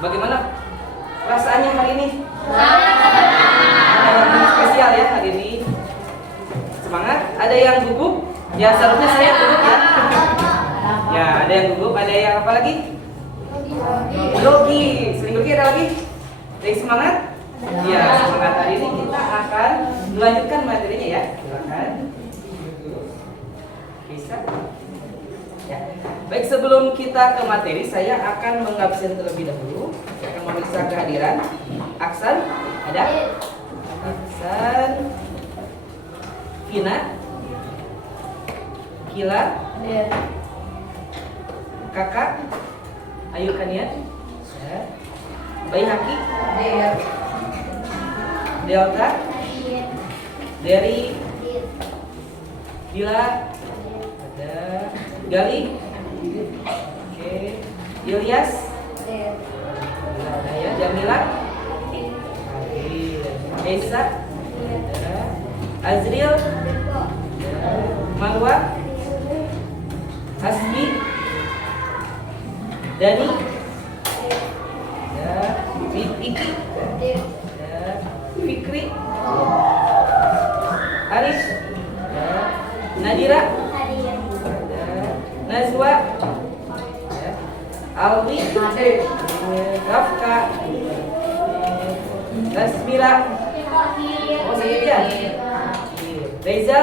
Bagaimana perasaannya hari ini? Ada yang spesial ya hari ini. Semangat. Ada yang gugup? Ya seharusnya saya gugup ya. Ya ada yang gugup. Ada yang apa lagi? Grogi. Sering grogi ada lagi? Ada semangat? Ya semangat. Hari ini kita akan melanjutkan materinya ya. Silakan. Bisa. Ya. Baik, sebelum kita ke materi, saya akan mengabsen terlebih dahulu. Saya akan memeriksa kehadiran. Aksan, ada? Aksan, Vina, Kila, Kakak, Ayu Kanian, ya. Bayi Haki, Delta, Derry, Bila, ada Gali, oke, Ilyas, ada ya, Jamila, Esa, ada Azril, ada Marwa, Hasbi, Dani, ada Vicky, ada Fikri, Aris, ada Nadira, ada Nazwa, ada Alwi, Rafka, Rasmila, oh saya dia, Reza,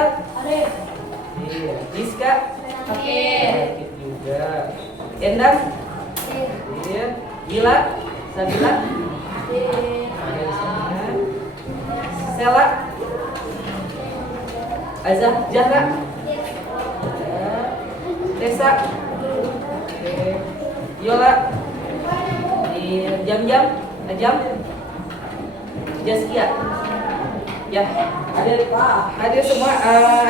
Rizka, juga, Endang, Gila, Sabila, Sela, Azah, Jahra, Desa, Yola, Jam-Jam, Ajam, Jaskia. Ya, hadir semua.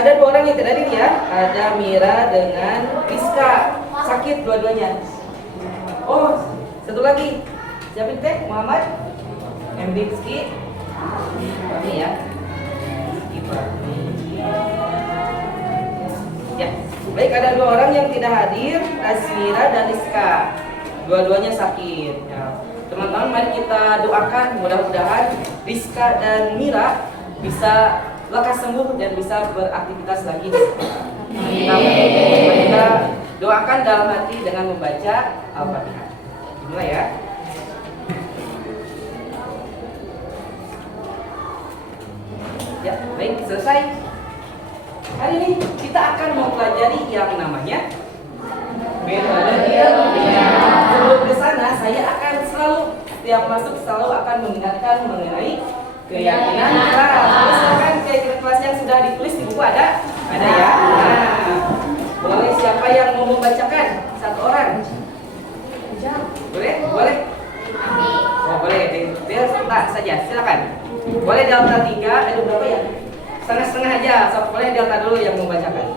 Ada dua orang yang tidak hadir ya. Ada Mira dengan Rizka, sakit dua-duanya. Oh, satu lagi. Siapa teh? Muhammad, M. Rizky, ini ya. Ya, baik, ada dua orang yang tidak hadir, Asmira dan Rizka. Dua-duanya sakit. Ya. Teman-teman, mari kita doakan mudah-mudahan Rizka dan Mira bisa lekas sembuh dan bisa beraktivitas lagi. Kita doakan dalam hati dengan membaca Al-Fatihah. Mulai ya. Ya, baik, selesai. Hari ini kita akan mempelajari yang namanya Sebelum ke sana, saya akan selalu setiap masuk selalu akan mengingatkan mengenai keyakinan kelas. Misalkan keyakinan kelas yang sudah ditulis di buku ada ya. Nah, boleh siapa yang mau membacakan? Satu orang. Boleh? Oh boleh. Biar tak saja. Silakan. Boleh delta 3. Ada berapa ya? Setengah-setengah aja. So, boleh delta dulu yang membacakan.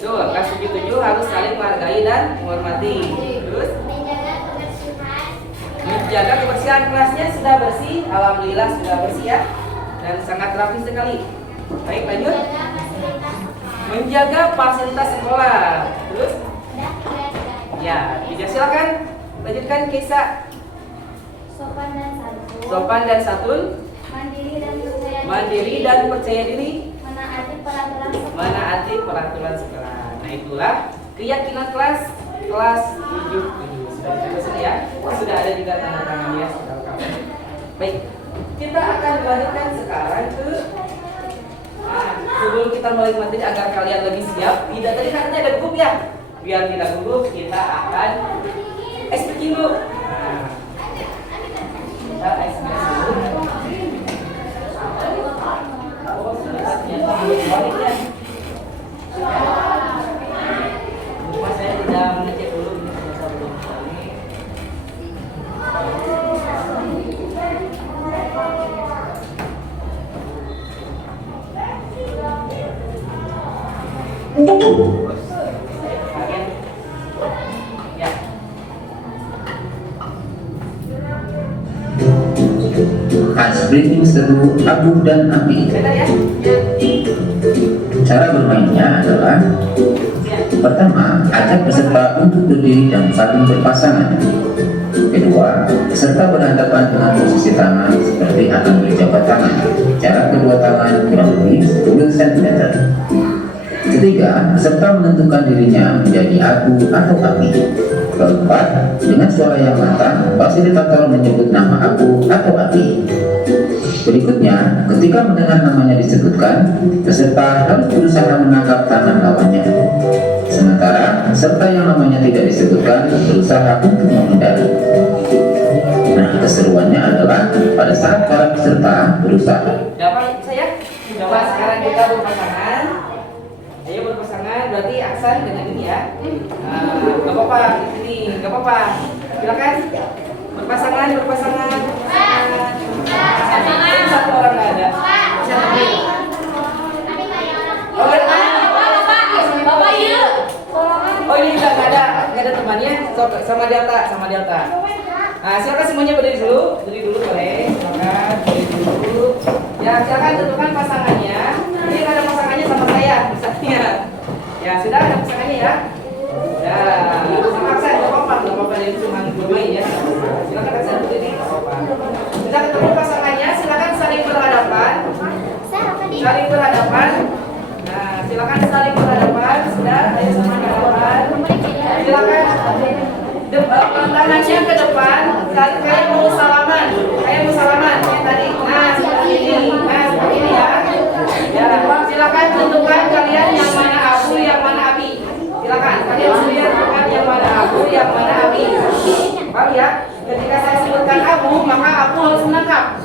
Tuh, kelas 77 harus saling menghargai dan menghormati. Terus menjaga kebersihan. Kelasnya sudah bersih, alhamdulillah sudah bersih ya, dan sangat rapi sekali. Baik, lanjut. Menjaga fasilitas sekolah. Terus ya, silakan lanjutkan kisah. Sopan dan santun. Mandiri dan percaya diri. Menaati peraturan sekolah. Nah, itulah keyakinan kelas 77. Sudah selesai ya. Sudah ada juga tanda tangannya. Baik, kita akan lanjutkan sekarang ke sebelum kita mulai materi agar kalian lebih siap. Tidak, tadi katanya ada gugup ya. Biar tidak gugup, kita akan SPK dulu. Kita SPK dulu. Baliknya. Lupa saya tidak mengecek dulu ini belum. Ya. Breathing seru Abu dan Abi. Cara bermainnya adalah Pertama, ajak peserta untuk berdiri dan saling berpasangan. Kedua, peserta berhadapan dengan posisi tangan seperti akan berjabat tangan. Jarak kedua tangan kurang lebih 10 cm. Ketiga, peserta menentukan dirinya menjadi abu atau api. Keempat, dengan suara yang lantang, fasilitator menyebut nama abu atau api. Berikutnya, ketika mendengar namanya disebutkan, peserta harus berusaha menangkap tangan lawannya. Sementara, peserta yang namanya tidak disebutkan berusaha untuk menghindari. Nah, keseruannya adalah pada saat para peserta berusaha. Dapat saya? Coba sekarang kita berpasangan. Ayo berpasangan, berarti Aksan dengan ini ya. Gak apa-apa, ini gak apa-apa. Silakan. Berpasangan. Satu orang nggak ada. Oh ini nggak ada temannya. Sama Delta. Nah, silakan semuanya berdiri dulu boleh. Silakan berdiri dulu. Ya, silakan tentukan pasangannya. Ini ada pasangannya sama saya, misalnya. Ya, sudah ada pasangannya ya. Ya, sama Aksan nggak apa-apa dia cuma bermain ya. Silakan Aksan berdiri, nggak apa-apa. Sudah ketemu pasangannya, silakan saling berhadapan. Nah, silakan saling berhadapan. Sudah, ayo sama berhadapan. Silakan. Tangannya ke depan, kayak mau salaman yang tadi. Nah, seperti ini ya. Ya, silakan tentukan kalian yang mana abu, yang mana api. Silakan kalian sendiri tentukan yang mana abu, yang mana api. Paham ya? Ketika saya sebutkan abu, maka abu harus menangkap.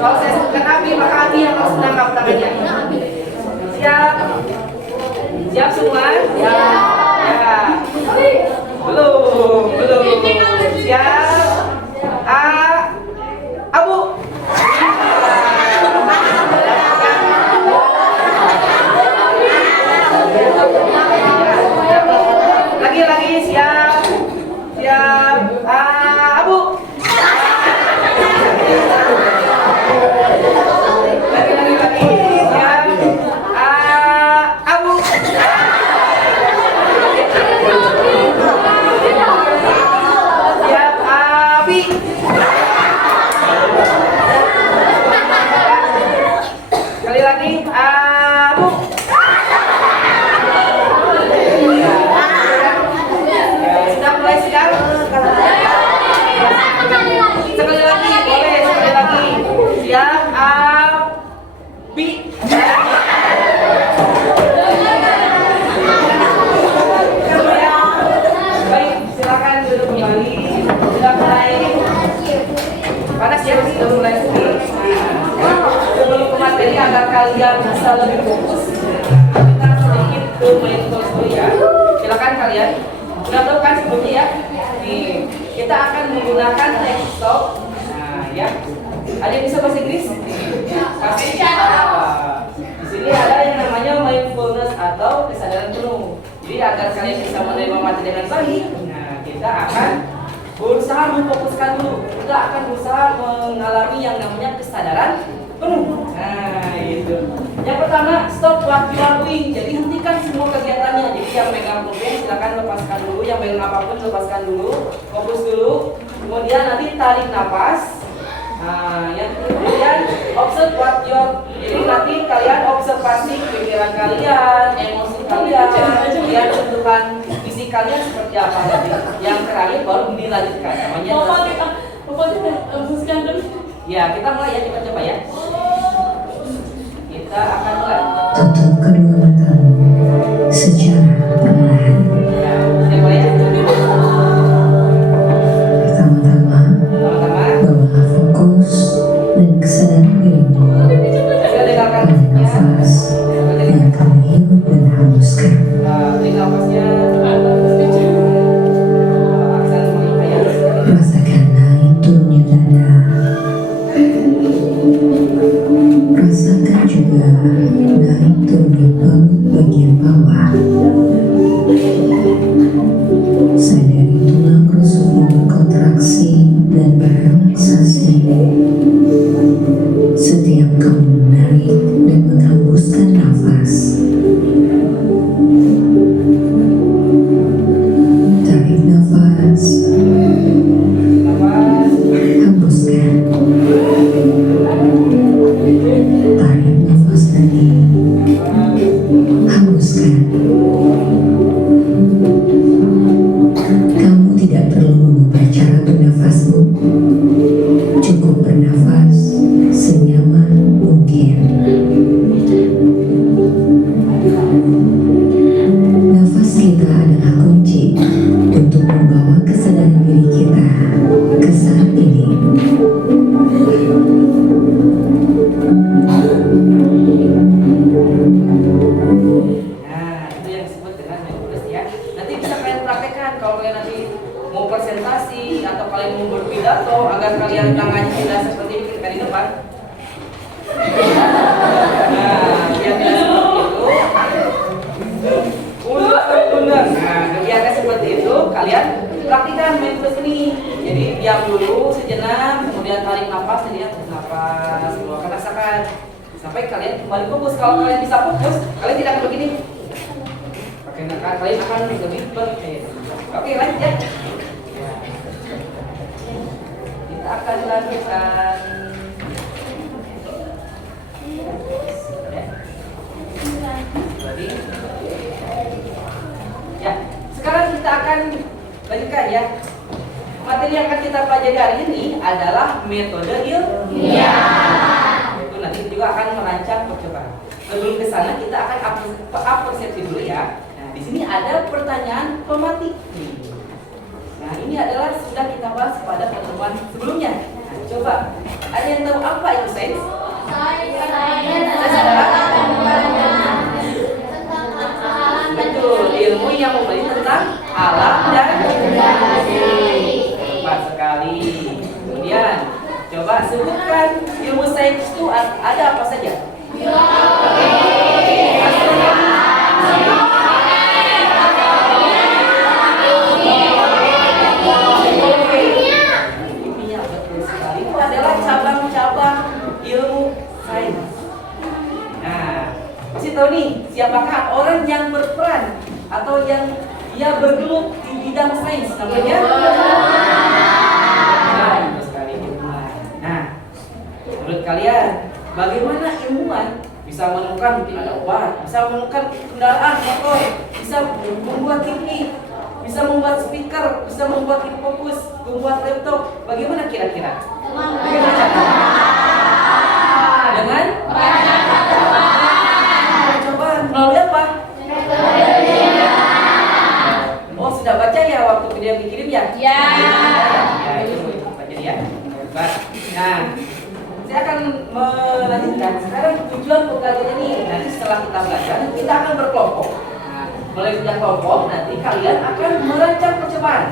Kalau saya sebutkan api, maka api yang harus menangkap tangannya. Siap semua? Ya. Belum. Siap. Abu. Lagi siap. Abu. Lagi siap. Abu. Siap, api. Sekali lagi, abu. Sudah mulai siap? Sekali lagi, boleh sekali lagi. Siap, api. Baik, silakan duduk kembali. Sudah mulai panas ya, sudah mulai sedih. Sebelum ke materi agar kalian bisa lebih fokus, kita sedikit ke main dulu ya. Silakan kalian. Sudah tahu kan sebelumnya ya? Nih, kita akan menggunakan text talk. Nah, ya. Ada yang bisa bahasa Inggris? Pasti. Di sini ada yang namanya mindfulness atau kesadaran penuh. Jadi agar kalian bisa menerima materi dengan baik, nah kita akan berusaha memfokuskan dulu. Kita akan berusaha mengalami yang namanya kesadaran penuh. Nah, itu. Yang pertama, stop what you are doing. Jadi hentikan semua kegiatannya. Jadi yang megang pulpen silakan lepaskan dulu, yang megang apapun lepaskan dulu, fokus dulu. Kemudian nanti tarik nafas. Nah, yang kemudian observe what you are. Jadi nanti kalian observasi pikiran kalian, emosi kalian, kemudian tentukan visi kalian seperti apa nanti. Yang terakhir baru dilanjutkan. Namanya ya, kita mulai ya, kita coba ya. Kita akan mulai. Tutup kedua matamu secara perlahan. Ya, kita mulai ya. Pertama-tama, bawalah fokus dan kesadaran dirimu pada nafas yang kamu hirup dan hembuskan. Rasakan naik turunnya dada. Rasakan juga naik turunnya perut bagian bawah. Sadari tulang rusukmu berkontraksi dan berrelaksasi setiap kamu menarik dan menghembuskan nafas. kalian mau berpidato agar kalian tangannya tidak seperti ini ketika di depan. Nah, biar tidak seperti itu. Undur. Nah, kegiatan seperti itu kalian praktikan metode ini. Jadi diam dulu sejenak, kemudian tarik nafas, nafas, keluarkan, rasakan. Sampai kalian kembali fokus. Kalau kalian bisa fokus, kalian tidak akan begini. Pakai nakan, kalian akan lebih berhenti. Oke, lanjut ya. Kita akan lanjutkan. Ya, sekarang kita akan lanjutkan ya. Materi yang akan kita pelajari hari ini adalah metode ilmiah. Itu nanti juga akan merancang percobaan. Sebelum ke sana kita akan apresiasi dulu ya. Nah, di sini ada pertanyaan pematik. Nah, ini adalah sudah kita bahas pada pertemuan sebelumnya. Nah, coba ada yang tahu apa itu sains? Betul, ilmu yang membeli tentang alam dan tepat sekali. Kemudian coba sebutkan ilmu sains itu ada apa saja? Kimia, betul sekali. Itu adalah cabang-cabang ilmu sains. Nah, masih tahu nih siapakah orang yang berperan atau yang dia bergelut di bidang sains namanya? Nah, itu sekali ilmuwan. Nah, menurut kalian bagaimana ilmuwan bisa menemukan mungkin ada obat, bisa menemukan kendaraan motor, bisa membuat TV, bisa membuat speaker, bisa membuat fokus, membuat laptop? Bagaimana kira-kira? Dengan percobaan. Melalui apa? Oh, sudah baca ya waktu video dikirim ya? Ya, itu baca ya. Baik. Nah, saya akan melanjutkan. Sekarang tujuan pembelajaran ini nanti setelah kita belajar, kita akan berkelompok. Nah, mulai punya kelompok, nanti kalian akan merancang percobaan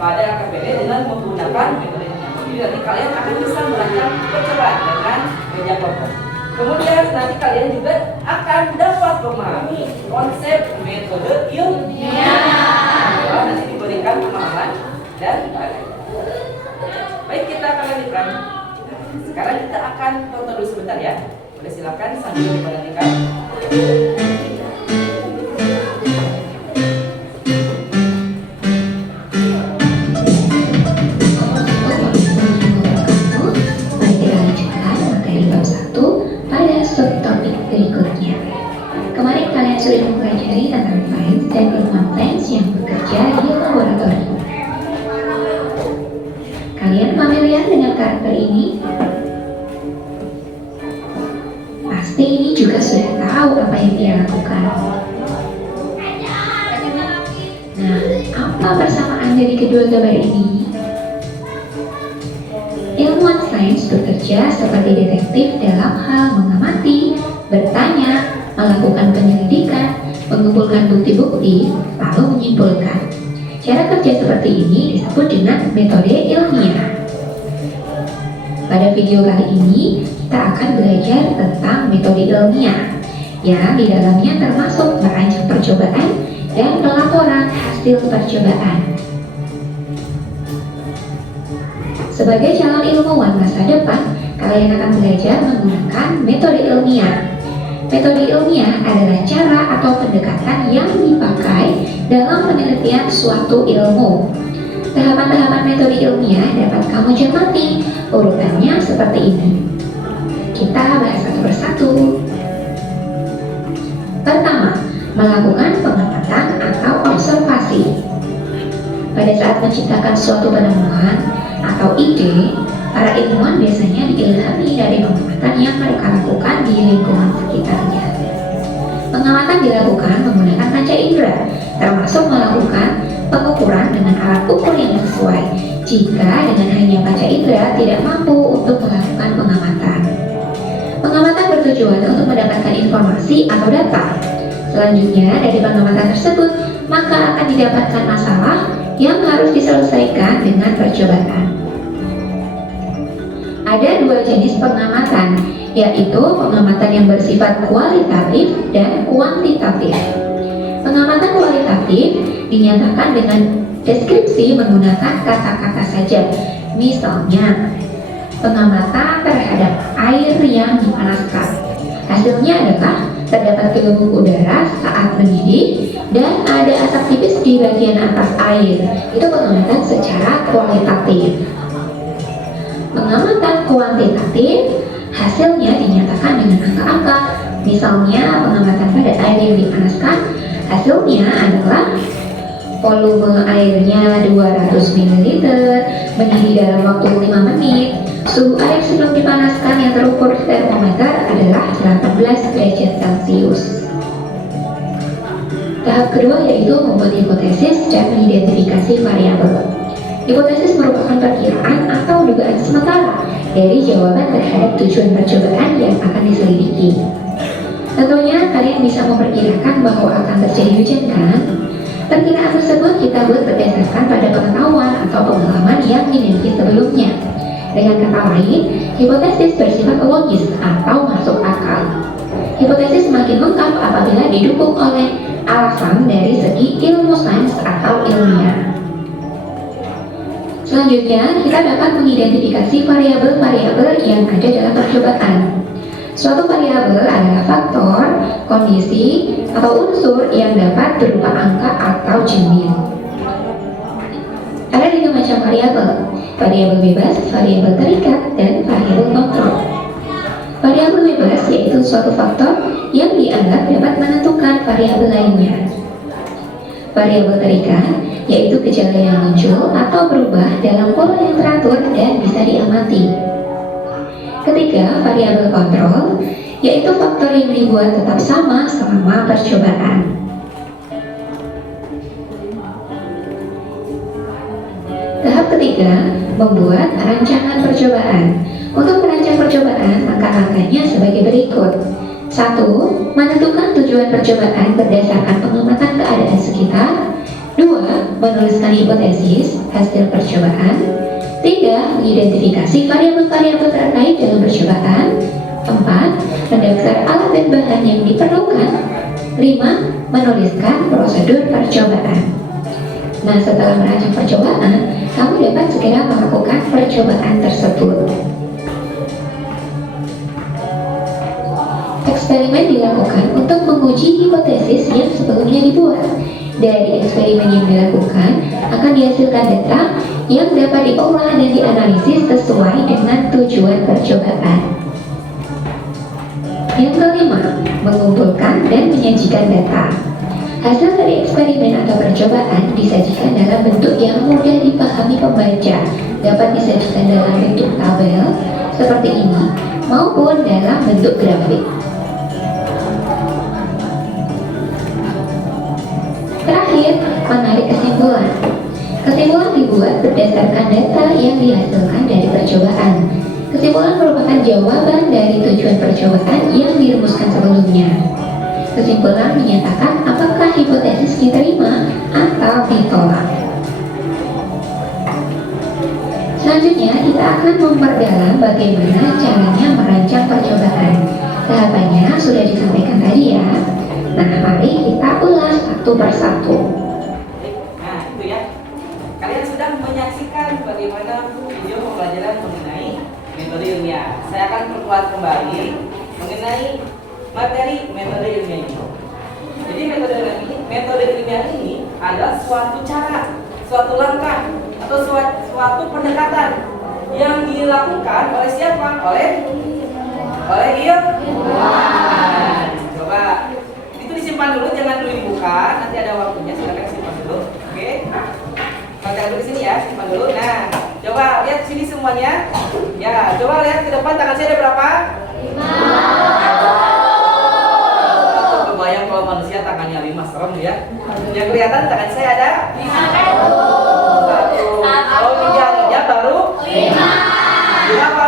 pada KPD dengan menggunakan metode ini. Jadi nanti kalian akan bisa merancang percobaan dengan meja kelompok. Kemudian nanti kalian juga akan dapat memahami konsep metode ilmiah. Nanti diberikan pemahaman dan baik. Baik, kita akan lanjutkan. Sekarang kita akan tonton dulu sebentar ya. Boleh silakan sambil diperhatikan. Kemarin kalian sudah mempelajari tentang sains dan ilmuwan sains yang bekerja di laboratorium. Kalian familiar dengan karakter ini? Pasti ini juga sudah tahu apa yang dia lakukan. Nah, apa persamaan dari kedua gambar ini? Ilmuwan sains bekerja seperti detektif dalam hal mengamati, bertanya, melakukan penyelidikan, mengumpulkan bukti-bukti, lalu menyimpulkan. Cara kerja seperti ini disebut dengan metode ilmiah. Pada video kali ini, kita akan belajar tentang metode ilmiah, yang di dalamnya termasuk merancang percobaan dan pelaporan hasil percobaan. Sebagai calon ilmuwan masa depan, kalian akan belajar menggunakan metode ilmiah. Metode ilmiah adalah cara atau pendekatan yang dipakai dalam penelitian suatu ilmu. Tahapan-tahapan metode ilmiah dapat kamu cermati, urutannya seperti ini. Kita bahas satu persatu. Pertama, melakukan pengamatan atau observasi. Pada saat menciptakan suatu penemuan atau ide, para ilmuwan biasanya diilhami dari pengamatan yang mereka lakukan di lingkungan sekitarnya. Pengamatan dilakukan menggunakan panca indera, termasuk melakukan pengukuran dengan alat ukur yang sesuai. Jika dengan hanya panca indera tidak mampu untuk melakukan pengamatan. Pengamatan bertujuan untuk mendapatkan informasi atau data. Selanjutnya, dari pengamatan tersebut, maka akan didapatkan masalah yang harus diselesaikan dengan percobaan. ada dua jenis pengamatan, yaitu pengamatan yang bersifat kualitatif dan kuantitatif. Pengamatan kualitatif dinyatakan dengan deskripsi menggunakan kata-kata saja. Misalnya, pengamatan terhadap air yang dipanaskan. Hasilnya adalah terdapat gelembung udara saat mendidih dan ada asap tipis di bagian atas air. Itu pengamatan secara kualitatif. Pengamatan kuantitatif hasilnya dinyatakan dengan angka-angka. Misalnya, pengamatan pada air yang dipanaskan, hasilnya adalah volume airnya 200 ml, mendidih dalam waktu 5 menit. Suhu air sebelum dipanaskan yang terukur di termometer adalah 18 derajat Celcius. Tahap kedua yaitu membuat hipotesis dan mengidentifikasi variabel. Hipotesis merupakan perkiraan atau dugaan sementara dari jawaban terhadap tujuan percobaan yang akan diselidiki. Tentunya kalian bisa memperkirakan bahwa akan terjadi hujan, kan? Perkiraan tersebut kita buat berdasarkan pada pengetahuan atau pengalaman yang dimiliki sebelumnya. Dengan kata lain, hipotesis bersifat logis atau masuk akal. Hipotesis semakin lengkap apabila didukung oleh alasan dari segi ilmu sains atau ilmiah. Selanjutnya, kita dapat mengidentifikasi variabel-variabel yang ada dalam percobaan. Suatu variabel adalah faktor, kondisi, atau unsur yang dapat berupa angka atau jumlah. Ada 3 macam variabel: variabel bebas, variabel terikat, dan variabel kontrol. Variabel bebas yaitu suatu faktor yang dianggap dapat menentukan variabel lainnya. Variabel terikat yaitu gejala yang muncul atau berubah dalam pola yang teratur dan bisa diamati. Ketiga, variabel kontrol yaitu faktor yang dibuat tetap sama selama percobaan. Tahap ketiga, membuat rancangan percobaan. Untuk merancang percobaan, langkah-langkahnya sebagai berikut. 1. Menentukan tujuan percobaan berdasarkan pengamatan keadaan sekitar. 2. Menuliskan hipotesis hasil percobaan. 3. Mengidentifikasi variabel-variabel terkait dalam percobaan. 4. Mendaftar alat dan bahan yang diperlukan. 5. Menuliskan prosedur percobaan. Nah, setelah merancang percobaan, kamu dapat segera melakukan percobaan tersebut. Eksperimen dilakukan untuk menguji hipotesis yang sebelumnya dibuat. Dari eksperimen yang dilakukan akan dihasilkan data yang dapat diolah dan dianalisis sesuai dengan tujuan percobaan. Yang kelima, mengumpulkan dan menyajikan data. Hasil dari eksperimen atau percobaan disajikan dalam bentuk yang mudah dipahami pembaca, dapat disajikan dalam bentuk tabel seperti ini, maupun dalam bentuk grafik. Terakhir, menarik kesimpulan. Kesimpulan dibuat berdasarkan data yang dihasilkan dari percobaan. Kesimpulan merupakan jawaban dari tujuan percobaan yang dirumuskan sebelumnya. Kesimpulan menyatakan apakah hipotesis diterima atau ditolak. Selanjutnya, kita akan memperdalam bagaimana caranya merancang percobaan. Tahapannya sudah disampaikan tadi ya. Nah, mari kita ulas satu persatu. Nah, itu ya. Kalian sudah menyaksikan bagaimana video pembelajaran mengenai metode ilmiah. Saya akan perkuat kembali mengenai materi metode ilmiah ini. Jadi metode ilmiah ini adalah suatu cara, suatu langkah, atau suatu pendekatan yang dilakukan oleh siapa? Oleh ilmuwan. Coba itu disimpan dulu, jangan dulu dibuka. Nanti ada waktunya, silakan simpan dulu. Oke? Baca dulu di sini ya, simpan dulu. Nah, coba lihat sini semuanya. Ya, coba lihat ke depan, tangan saya ada berapa? 5. Kebayang kalau manusia tangannya 5, serem ya. Yang kelihatan tangan saya ada 1. Kalau jarinya baru 5. 5 apa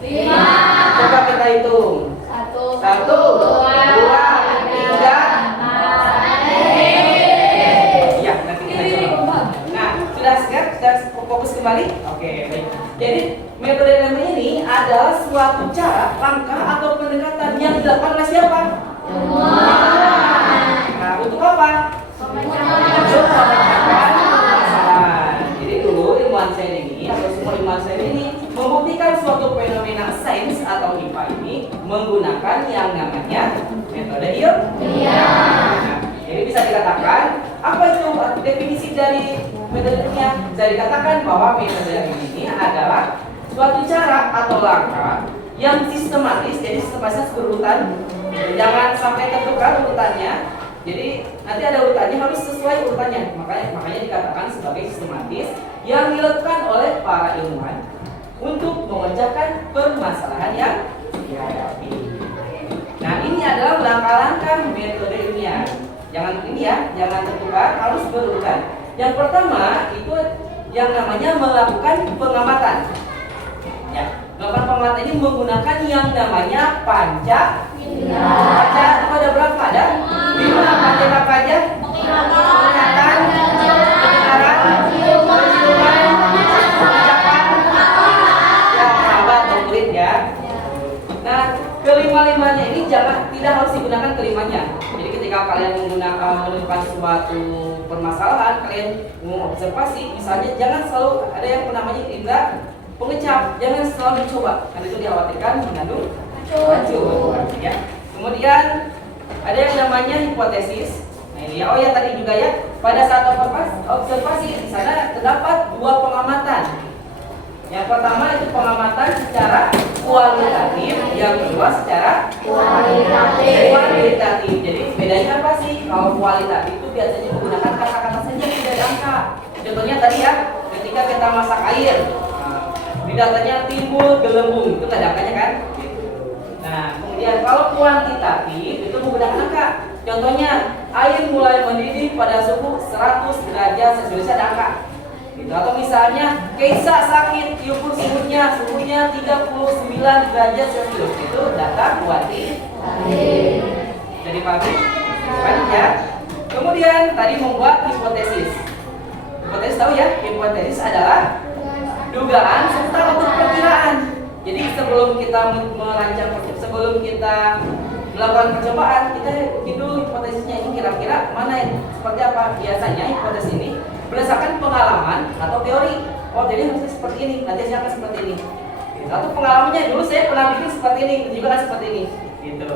4? 5. Coba kita hitung. 1, 2, 3, 4. Iya, nanti kita coba. Nah, sudah siap? Sudah fokus ke kembali? Oke, baik. Jadi metode NLP ini adalah suatu cara, langkah atau pendekatan yang dilakukan oleh siapa? Nah, untuk apa? Untuk memecahkan permasalahan. Jadi dulu ilmuwan sains ini atau semua ilmuwan sains ini membuktikan suatu fenomena sains atau IPA ini menggunakan yang namanya metode ilmiah. Nah, jadi bisa dikatakan apa itu definisi dari metodenya? Bisa dikatakan bahwa metode ini adalah suatu cara atau langkah yang sistematis, jadi sistematis berurutan, jangan sampai tertukar urutannya. Jadi nanti ada urutannya, harus sesuai urutannya. Makanya dikatakan sebagai sistematis yang dilakukan oleh para ilmuwan untuk memecahkan permasalahan yang dihadapi. Nah, ini adalah langkah-langkah metode ilmiah. Jangan ini ya, jangan tertukar, harus berurutan. Yang pertama itu yang namanya melakukan pengamatan. Ya, melakukan pengamatan ini menggunakan yang namanya panca. Panca itu ada berapa? Ada 5. Panca apa aja? Penglihatan, pendengaran, penciuman, pengucapan, yang sahabat atau kulit ya. Nah, kelima-limanya ini tidak harus digunakan kelimanya. Jadi ketika kalian menemukan suatu permasalahan, kalian mengobservasi, misalnya jangan selalu ada yang namanya indera pengecap, jangan selalu dicoba, karena itu dikhawatirkan mengandung racun. Ya. Kemudian ada yang namanya hipotesis. Nah ini ya, oh ya tadi juga ya, pada saat observasi di sana terdapat 2 pengamatan. Yang pertama itu pengamatan secara kualitatif, yang kedua secara kualitatif. Jadi bedanya apa sih? Kalau kualitatif itu biasanya menggunakan kata-kata saja, tidak ada angka. Contohnya tadi ya, ketika kita masak air, di datanya timbul gelembung, itu nggak ada angkanya kan? Nah, kemudian kalau kuantitatif itu menggunakan angka. Contohnya, air mulai mendidih pada suhu 100 derajat Celcius, ada angka. Gitu. Atau misalnya Keisa sakit, diukur suhunya 39 derajat Celcius, itu data kuantitatif. Jadi pahami? Kan ya. Kemudian tadi membuat hipotesis. Hipotesis tahu ya? Hipotesis adalah dugaan serta untuk perkiraan. Jadi sebelum kita merancang, sebelum kita melakukan percobaan, kita bikin dulu hipotesisnya ini kira-kira mana yang seperti apa. Biasanya hipotesis ini berdasarkan pengalaman atau teori. Oh jadi harusnya seperti ini, nanti saya akan seperti ini. Gitu. Atau pengalamannya dulu saya pernah bikin seperti ini, juga kan seperti ini. Gitu.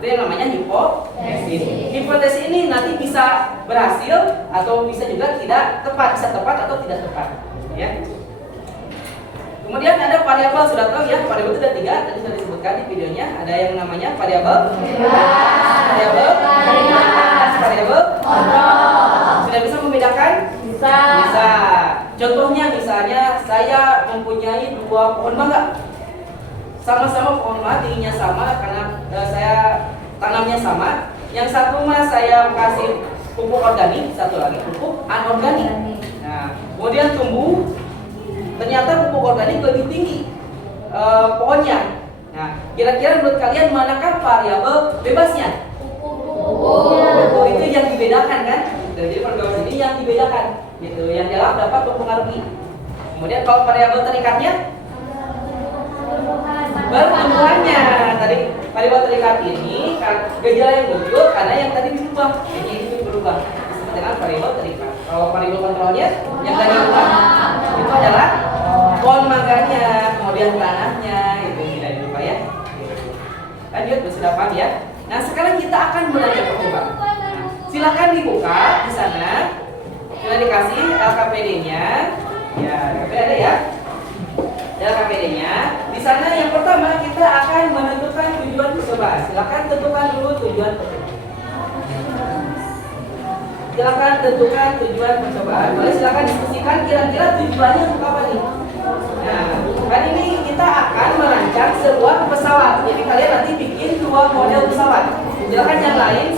Itu yang namanya hipotesis. Hipotesis ini nanti bisa berhasil atau bisa juga tidak tepat, bisa tepat atau tidak tepat. Ya. Kemudian ada variabel, sudah tahu ya, variabel itu ada 3, tadi sudah disebutkan di videonya. Ada yang namanya variabel variabel sudah bisa membedakan? Bisa. Contohnya misalnya saya mempunyai 2 pohon mangga, sama-sama pohon mangga, tingginya sama karena saya tanamnya sama. Yang satu mah saya kasih pupuk organik, satu lagi pupuk anorganik. Nah, kemudian tumbuh, ternyata pupuk organik lebih tinggi pohonnya. Nah, kira-kira menurut kalian manakah variabel bebasnya? Pupuk itu yang dibedakan kan? Jadi variabel ini yang dibedakan, gitu. Yang dapat mempengaruhi. Kemudian kalau variabel terikatnya, pertumbuhannya. Tadi variabel terikat ini gejala yang muncul karena yang tadi berubah, jadi ini berubah. Disebut dengan variabel terikat. Kalau variabel kontrolnya yang tadi berubah, itu adalah pohon mangganya, kemudian tanahnya, itu tidak diubah ya. Lanjut, sudah paham ya. Nah sekarang kita akan belajar percobaan. Silakan dibuka di sana. Sudah dikasih LKPD-nya. Ya, LKPD ada ya. LKPD-nya. Di sana yang pertama kita akan menentukan tujuan percobaan. Silakan tentukan dulu tujuan percobaan. Silakan tentukan tujuan percobaan. Boleh silakan diskusikan kira-kira tujuannya untuk apa nih? Nah, kan ini kita akan merancang sebuah pesawat. Jadi kalian nanti bikin 2 model pesawat. Silakan yang lain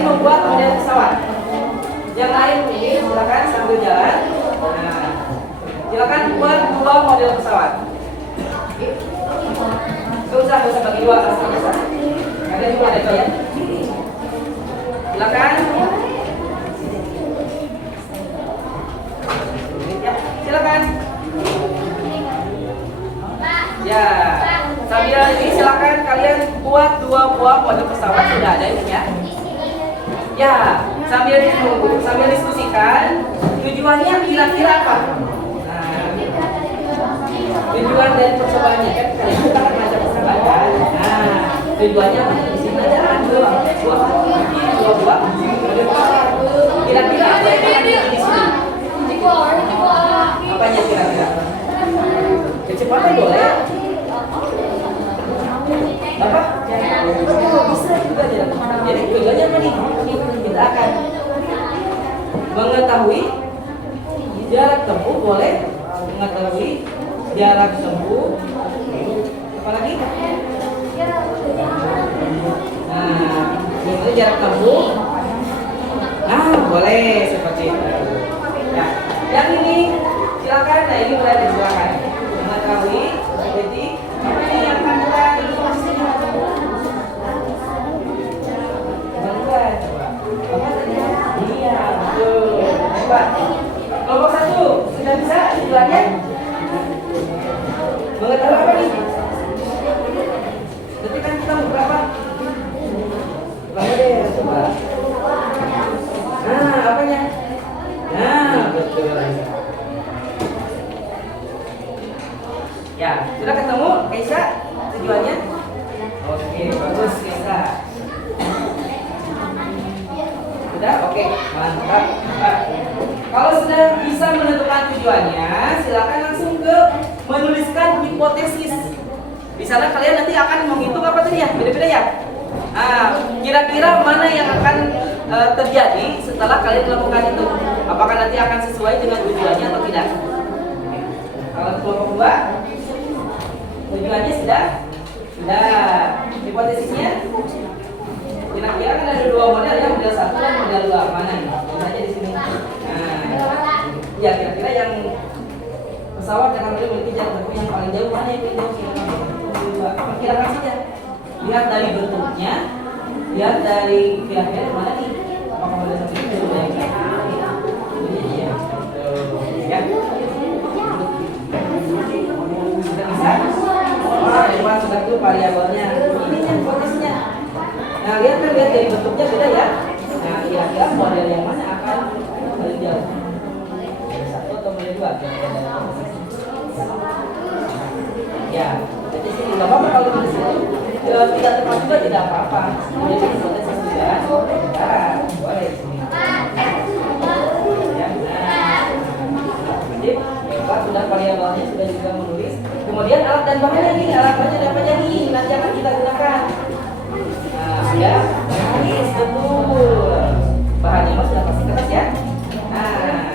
membuat model pesawat. Yang lain ini silakan sambil jalan. Nah, silakan buat 2 model pesawat. Gak usah bagi 2, usah. Ada juga ada ya. Silakan. Ya, silakan. Ya, sambil diskusikan tujuannya kira-kira apa? Nah, tujuan dari percobaannya kan kita akan baca percobaan. Nah, tujuannya apa? Isi pelajaran dua kira-kira apa yang akan di sini? Apanya kira-kira? Kecepatan boleh? Apa? Oh, bisa juga tidak. Jadi tujuannya apa nih? Kita akan mengetahui jarak tempuh, boleh mengetahui jarak tempuh. Apalagi? Nah, ini jarak tempuh. Nah, boleh seperti itu. Nah, yang ini silakan. Nah, ini berarti silakan mengetahui. Jadi apa ini yang akan kita informasikan? Bangga, coba. Apa tadi? Iya, betul. Coba. Kelompok 1 sudah bisa tujuannya? Mengetahui apa nih? Tapi kan kita mau berapa? Berapa deh? Coba. Nah, apanya? Nah, betul. Ya, sudah ketemu Keisha tujuannya? Oke, bagus Keisha. Sudah, oke, mantap. Nah, kalau sudah bisa menentukan tujuannya, silakan langsung ke menuliskan hipotesis. Di sana kalian nanti akan menghitung apa tadi ya? Beda-beda ya? Nah, kira-kira mana yang akan terjadi setelah kalian melakukan itu? Apakah nanti akan sesuai dengan tujuannya atau tidak? Kalau kelompok 2, tujuannya sudah? Hipotesisnya? Kira-kira kan ada 2 model ya, model 1 dan model 2. Mana nih? Lihat di sini. Nah, ya kira-kira yang pesawat yang akan memiliki jarak tempuh yang paling jauh mana yang paling jauh? Perkirakan saja. Lihat dari bentuknya, lihat dari kira-kira mana nih? Apakah model 1 ini jauh yang ya? Ya. Sudah bisa? Wah, hebat, sudah itu variabelnya. Ini yang hipotesisnya. Nah, lihat dari bentuknya beda ya. Nah, kira-kira model yang mana akan paling jauh? Model 1 atau model 2? Ya, jadi sini nggak apa-apa kalau di sini tidak tepat juga tidak apa-apa. Jadi hipotesis juga. Nah, boleh sini. Ya, nah. Jadi, Pak sudah variabelnya sudah juga menulis. Kemudian alat dan bahannya nih, alat bahannya dan apa nih nanti akan kita gunakan. Ya, baris, betul. Bahannya mas sudah pasti kertas ya. Nah,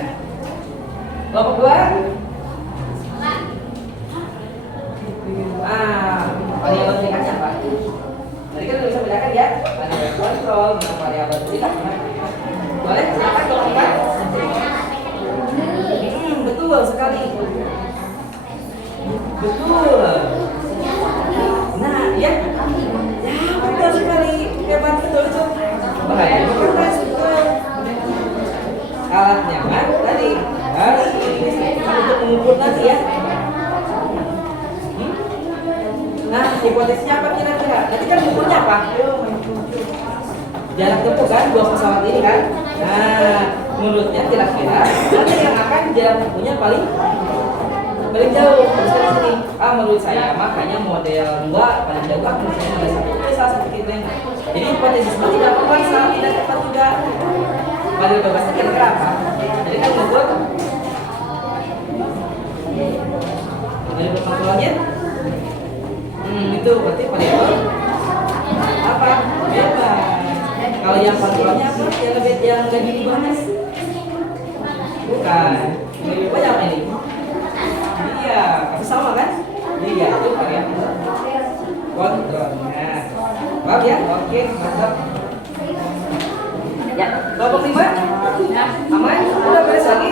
kelompok 2. Variabel pendekatnya apa? Tadi kan udah bisa bedakan ya. Variabel kontrol, variabel pendekat. Boleh, silakan kelompok 4. Betul sekali. Betul. Nah, ya. Betul sekali, hebat, betul. Bahaya kertas, betul. Alatnya kan tadi harus untuk mengukur nanti ya. Nah, hipotesisnya apa kira-kira? Nanti kan mengukurnya apa? Jarak tempuh kan, 2 pesawat ini kan. Nah, menurutnya kira-kira mana yang akan jarak tempuhnya paling jauh? Misalnya di sini, menurut saya makanya model 2 paling jauh kan menurut saya model 1 itu salah satu kita. Jadi hipotesisnya tidak tepat, salah tidak tepat juga. Model bebasnya kira-kira apa? Jadi kan menurut model bermaklumatnya itu berarti variabel apa? Bebas. Kalau yang kontrolnya apa? Yang lebih yang gaji dibahas? Bukan. Lebih banyak ini. Iya, sama kan? Iya, itu variabel kontrolnya. Paham ya? Oke, mantap. Ya, kelompok 5. Aman? Udah beres lagi?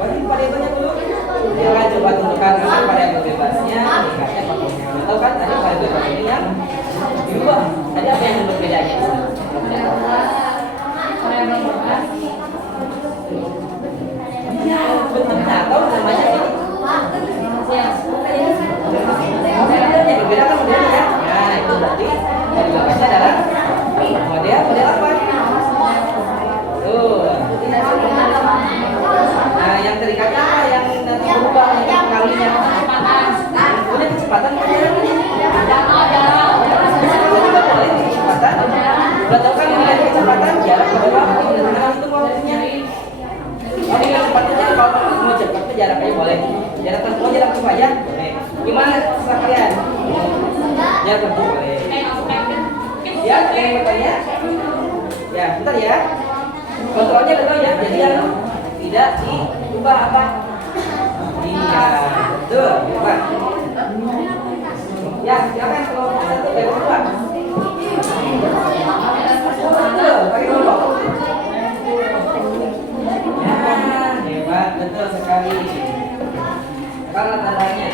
Berarti variabelnya dulu. Kita coba tentukan variabel bebasnya, nikahnya, pakai. Tahu kan tadi variabel bebas ini yang diubah. Tadi apa yang berbedanya? Variabel bebas. Iya, betul. Nah, tahu namanya ini? Variabelnya berbeda kan modelnya ya? Nah, itu berarti variabel bebasnya adalah model apa? Jarak tempuh aja. Oke. Gimana terserah kalian? Jarak tempuh boleh. Ya, ada yang bertanya? Ya, bentar ya. Kontrolnya dulu ya. Jadi yang tidak diubah apa? Iya, betul. Coba. Ya, silakan kalau satu dari dua. Betul, pakai kelompok. Ya, hebat, betul sekali. Sekarang tandanya.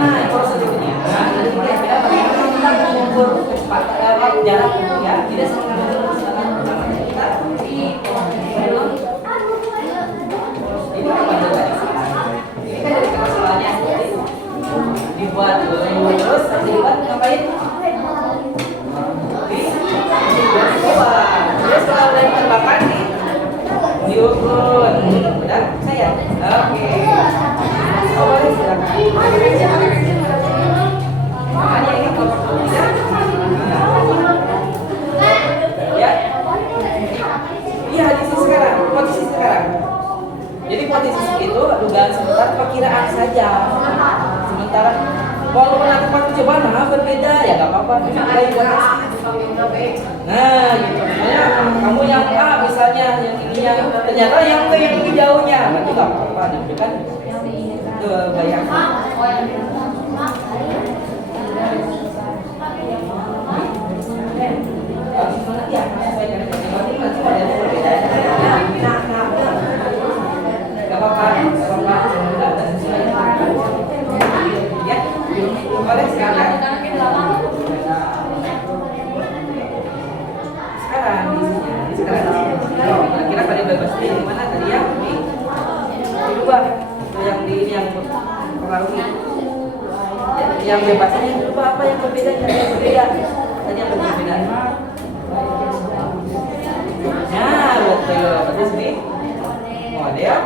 Nah, prosedurnya. Nanti kita mengukur jarak ya. Tidak semuanya kita. Ini apa coba? Ini kan dari kemasalahnya. Dibuat dulu, terus dibuat ngapain? Coba. Terus kalau udah terbakar nih, diukur. Udah, saya. Oke. Oh, boleh silakan. Hanya ini kelompok tiga. Ya. Iya, di sini sekarang, posisi sekarang. Jadi posisi itu dugaan sementara perkiraan saja. Sementara kalau nanti pas percobaan berbeda ya nggak apa-apa. Baik buat nah, gitu. Misalnya kamu yang A, misalnya yang ini yang ternyata yang B yang lebih jauhnya, berarti nggak apa-apa. Nanti kan bayangkan. Ya, nanti modelnya berbeda. Gak apa-apa, ya, boleh silakan. Sekarang kira-kira pada bebas di mana tadi ya? Dirubah yang di ini yang mempengaruhi. Yang bebasnya yang dirubah apa yang berbeda? Yang berbeda tadi yang berbeda. Nah, betul. Berarti sini model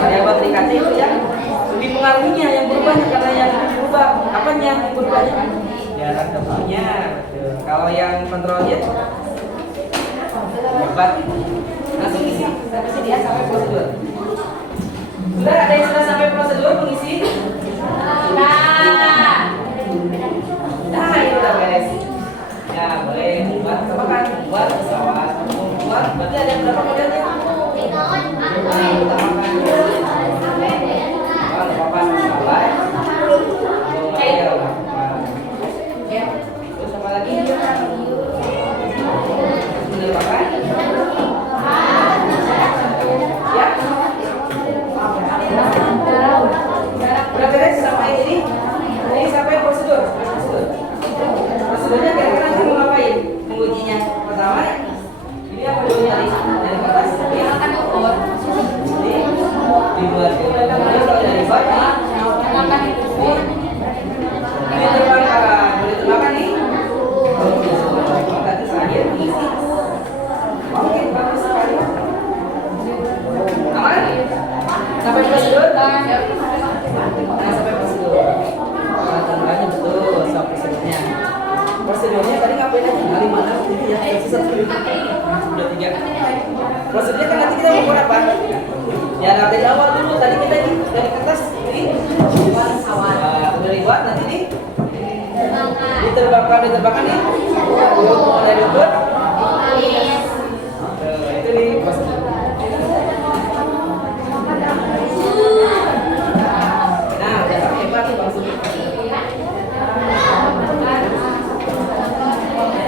variabel TKT itu yang lebih pengaruhinya yang berubahnya karena yang berubah apanya yang berubahnya jarak tempuhnya. Betul. Kalau yang kontrolnya hebat langsung isi sampai sini ya sampai prosedur. Sudah ada yang sudah sampai prosedur mengisi? Nah itu udah beres. Ya boleh buat apa kan? Buat pesawat, buat berarti ada berapa modelnya? Terus apa lagi? Menerbakan? Ya? Udah beres sampai ini? Ini sampai prosedur. Prosedurnya kira-kira nanti mau ngapain? Mengujinya. Pertama, ini apa dulu dari kertas? Dibuat kalau dari bawah ini terbakar, boleh terbakar nih. Nanti terakhir isi. Oke, bagus sekali. Aman? Sampai prosedur? Nah, sampai prosedur. Tandanya betul, sampai prosedurnya. Prosedurnya tadi ngapain aja? Dari mana? Jadi ya, sisa sudah 3. Prosedurnya kan nanti kita mengukur apa? Ya dari awal dulu tadi kita dari kertas ini dari buat nanti nih diterbangkan nih dari ukur itu nih prosedur. Nah udah sampai hebat nih bang Subi.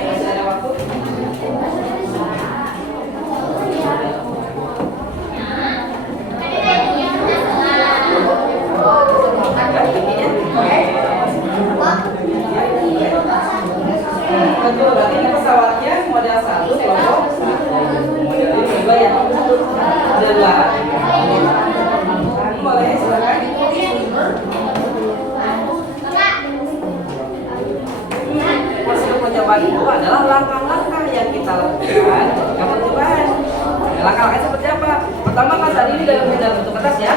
Masih ada waktu. Betul, berarti ini pesawatnya model 1 kelompok 1. Model ini juga yang model 2. Boleh, silakan. Prosedur percobaan itu adalah langkah-langkah yang kita lakukan ketika percobaan. Langkah-langkahnya seperti apa? Pertama kan tadi ini dalam bentuk kertas ya.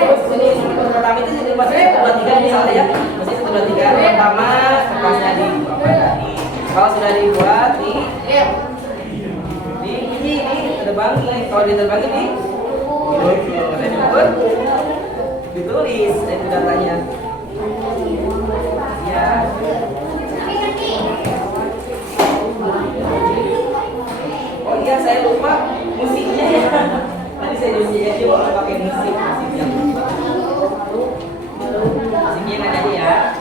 Terus ini pertama itu kalau diterbangin di ditulis itu datanya. Ya. Oh iya, saya lupa musiknya ya. Tadi saya janji mau pakai musiknya. Musiknya nggak jadi ya.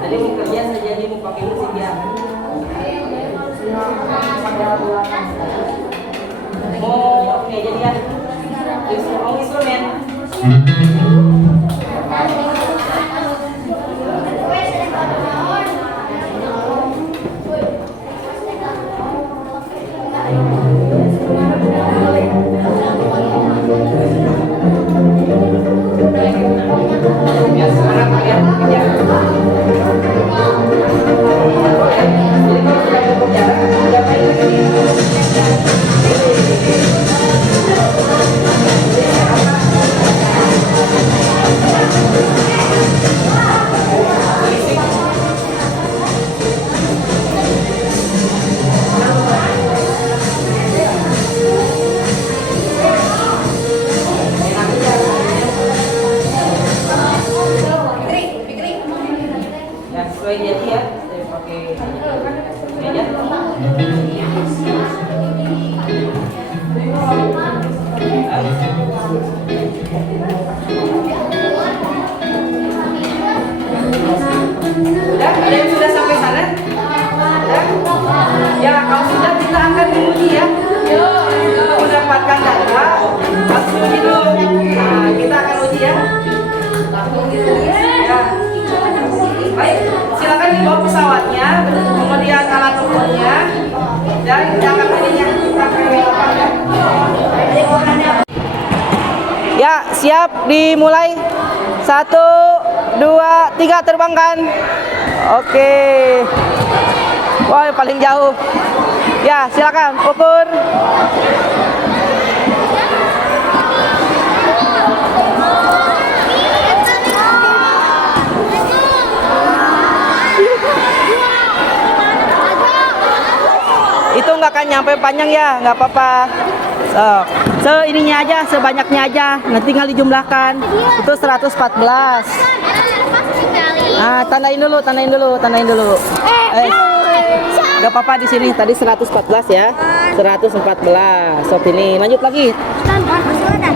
Tadi mau kerja saya janji mau pakai musik ya. Mau oke jadi ya. Mau instrumen. Ya sekarang kalian kerja. Jadi kalau sudah bekerja, sudah main lagi. Ya sesuai jadi ya, saya pakai meja. Udah, ada yang sudah sampai sana? Udah? Ya, kalau sudah kita akan menguji ya. Untuk mendapatkan data, harus uji dulu. Nah, kita akan uji ya. Ya. Baik, silakan dibawa pesawatnya, kemudian alat ukurnya, dan jangan ininya kita ya, siap dimulai. 1, 2, 3 terbangkan. Oke. Wah, yang paling jauh. Ya, silakan ukur. Itu nggak akan nyampe panjang ya, nggak apa-apa. Ininya aja, sebanyaknya aja. Nanti tinggal dijumlahkan. Itu 114. Tandain dulu. Nggak apa-apa di sini. Tadi 114 ya. 114. Sok ini, lanjut lagi.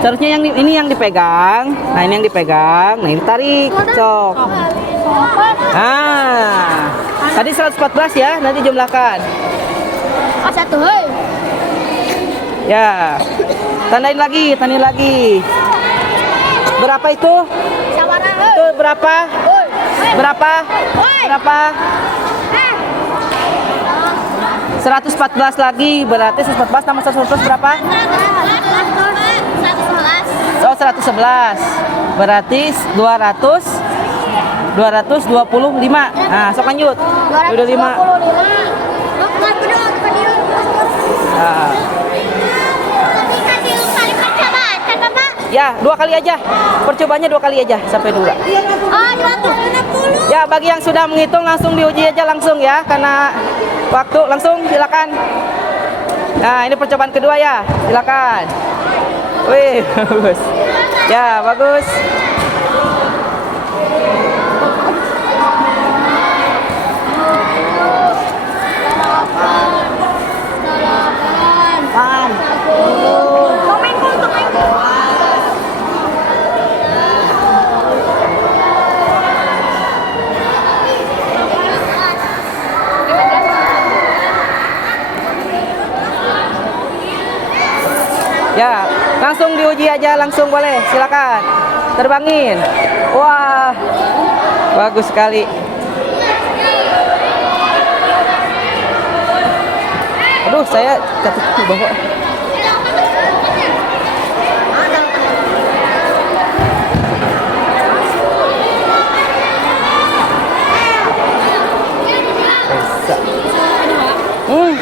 Seharusnya ini yang dipegang. Nah, ini yang dipegang. Nah, ini tarik. Sok. Tadi 114 ya. Nanti jumlahkan. Ya, tandain lagi. Berapa itu? Itu berapa? Berapa? 114 lagi, berarti 114 tambah 114 berapa? 111. Berarti 225. Nah, sok lanjut. 25. Nah. Ya, 2 kali aja. Percobanya 2 kali aja sampai 2. Oh, 260. Ya, bagi yang sudah menghitung langsung diuji aja langsung ya, karena waktu langsung silakan. Nah, ini percobaan kedua ya. Silakan. Wih, bagus. Ya, bagus. Ya, langsung diuji aja, langsung boleh, silakan. Terbangin. Wah, bagus sekali. Aduh, saya jatuh bawa.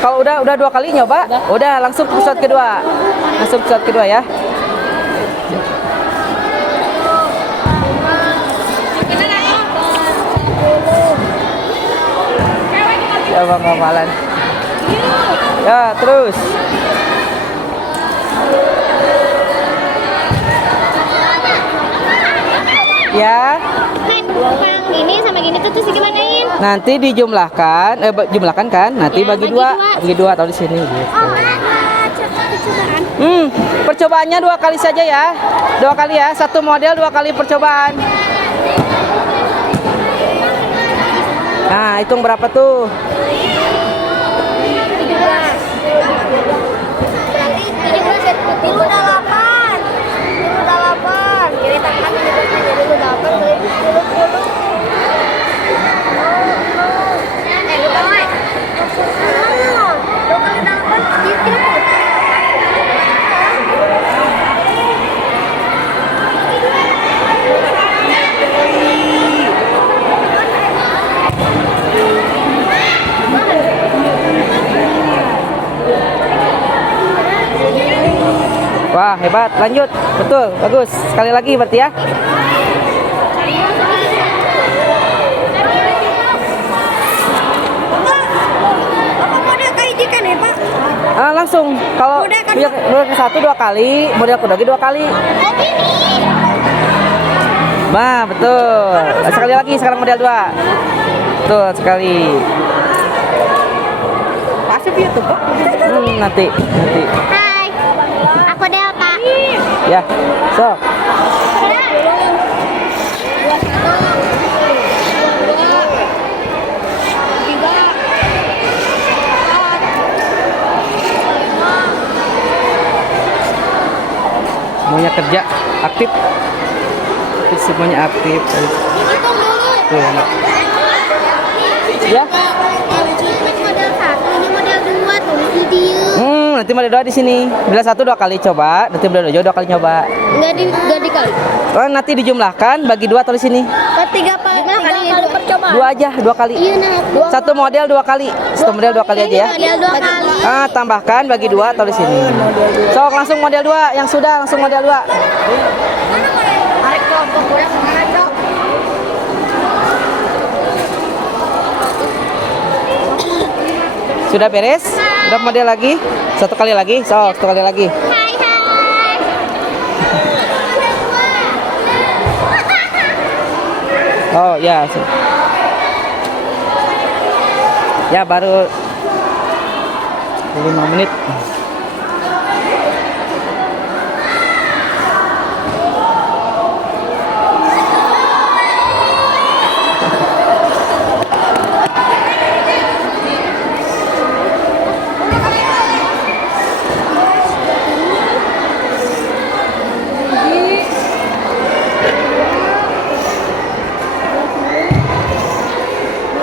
Kalau udah 2 kali nyoba, udah langsung ke pesawat kedua. Langsung pesawat kedua ya. Ya, Bang Amalan. Ya, terus. ya. Kan yang ini sama gini tuh terus gimanain? Nanti dijumlahkan, jumlahkan kan? Nanti bagi dua, taruh di sini. Gitu. Oh, ada percobaan. Percobaannya 2 kali saja ya. 2 kali ya. Satu model 2 kali percobaan. Nah, hitung berapa tuh? Berarti 17 dulu udah 8. Kiri tangan dulu 8 dulu 10. Wah, hebat. Lanjut. Betul, bagus. Sekali lagi berarti ya. Langsung. Kalau model ke 1 2 kali, model kedua 2 kali. Nah, betul. Sekali lagi sekarang model 2. Betul sekali. Pasif ya tuh, Pak. Nanti. Hai. Aku Delta. Ya. So. Semuanya kerja aktif. Semuanya aktif. Tuh, enak. Ya. Model 1, ini model 2 tulis di dia. Nanti model 2 di sini. Model 1 2 kali coba, nanti model 2 2 kali nyoba. Enggak dikali. Oh, nanti dijumlahkan bagi 2 tulis sini. Tiga kali percobaan. 2 aja, 2 kali. Iya, nah. Satu model 2 kali. Satu model 2 kali aja ya. Model 2 kali. Tambahkan bagi 2 tulis sini. So, langsung model 2 yang sudah langsung model 2. Sudah beres? Udah model lagi? Satu kali lagi? So, satu kali lagi. Hai. Oh, ya. Ya, baru 5 menit.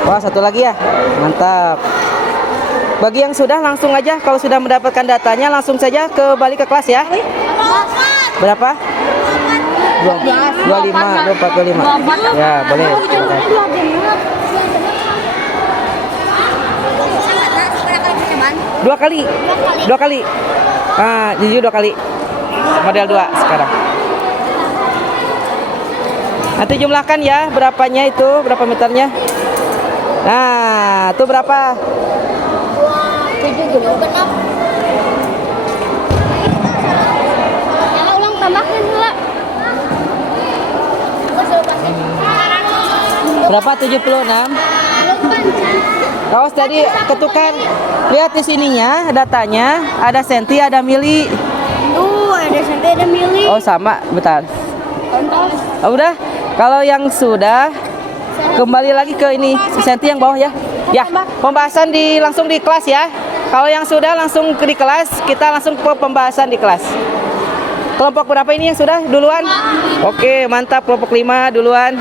Wah, satu lagi ya. Mantap. Bagi yang sudah langsung aja, kalau sudah mendapatkan datanya langsung saja balik ke kelas ya. Berapa? 25, 24, 25. Ya, boleh. Dua kali. Jujur 2 kali. Model 2 sekarang. Nanti jumlahkan ya, berapanya itu, berapa meternya. Nah, itu berapa? 7 gitu, genap. Yang ulang tambahkan pula. Berapa? 76. Kaos tadi ketukar. Lihat di sininya datanya, ada senti, ada mili. Ada senti, ada mili. Oh, sama, bentar. Oh, udah. Kalau yang sudah kembali lagi ke ini senti yang bawah ya. Ya, pembahasan langsung di kelas ya. Kalau yang sudah langsung di kelas, kita langsung ke pembahasan di kelas. Kelompok berapa ini yang sudah duluan? Oke, mantap, kelompok 5 duluan.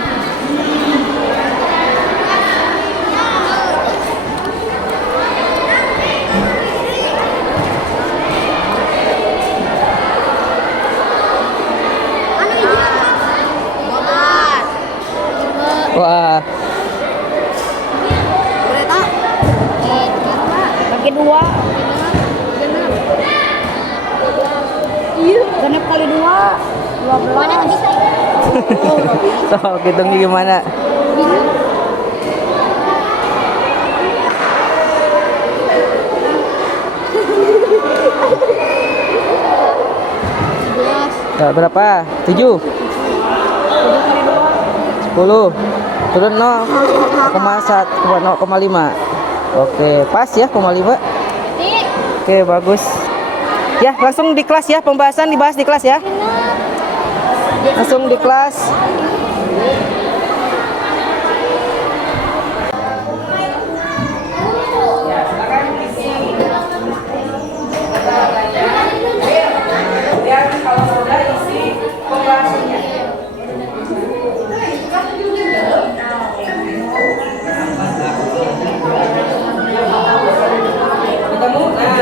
Wah. Pakai 2. Iya, genap kali 2. 12. So, hitungnya gimana? Berapa? 7. 10. Turun 0,5. Oke, pas ya 0,5. Oke, bagus. Ya, langsung di kelas ya, pembahasan dibahas di kelas ya. Langsung di kelas. Ya, silakan isi data-datanya. Dan kalau sudah isi pembahasannya. Ketemu? Nah,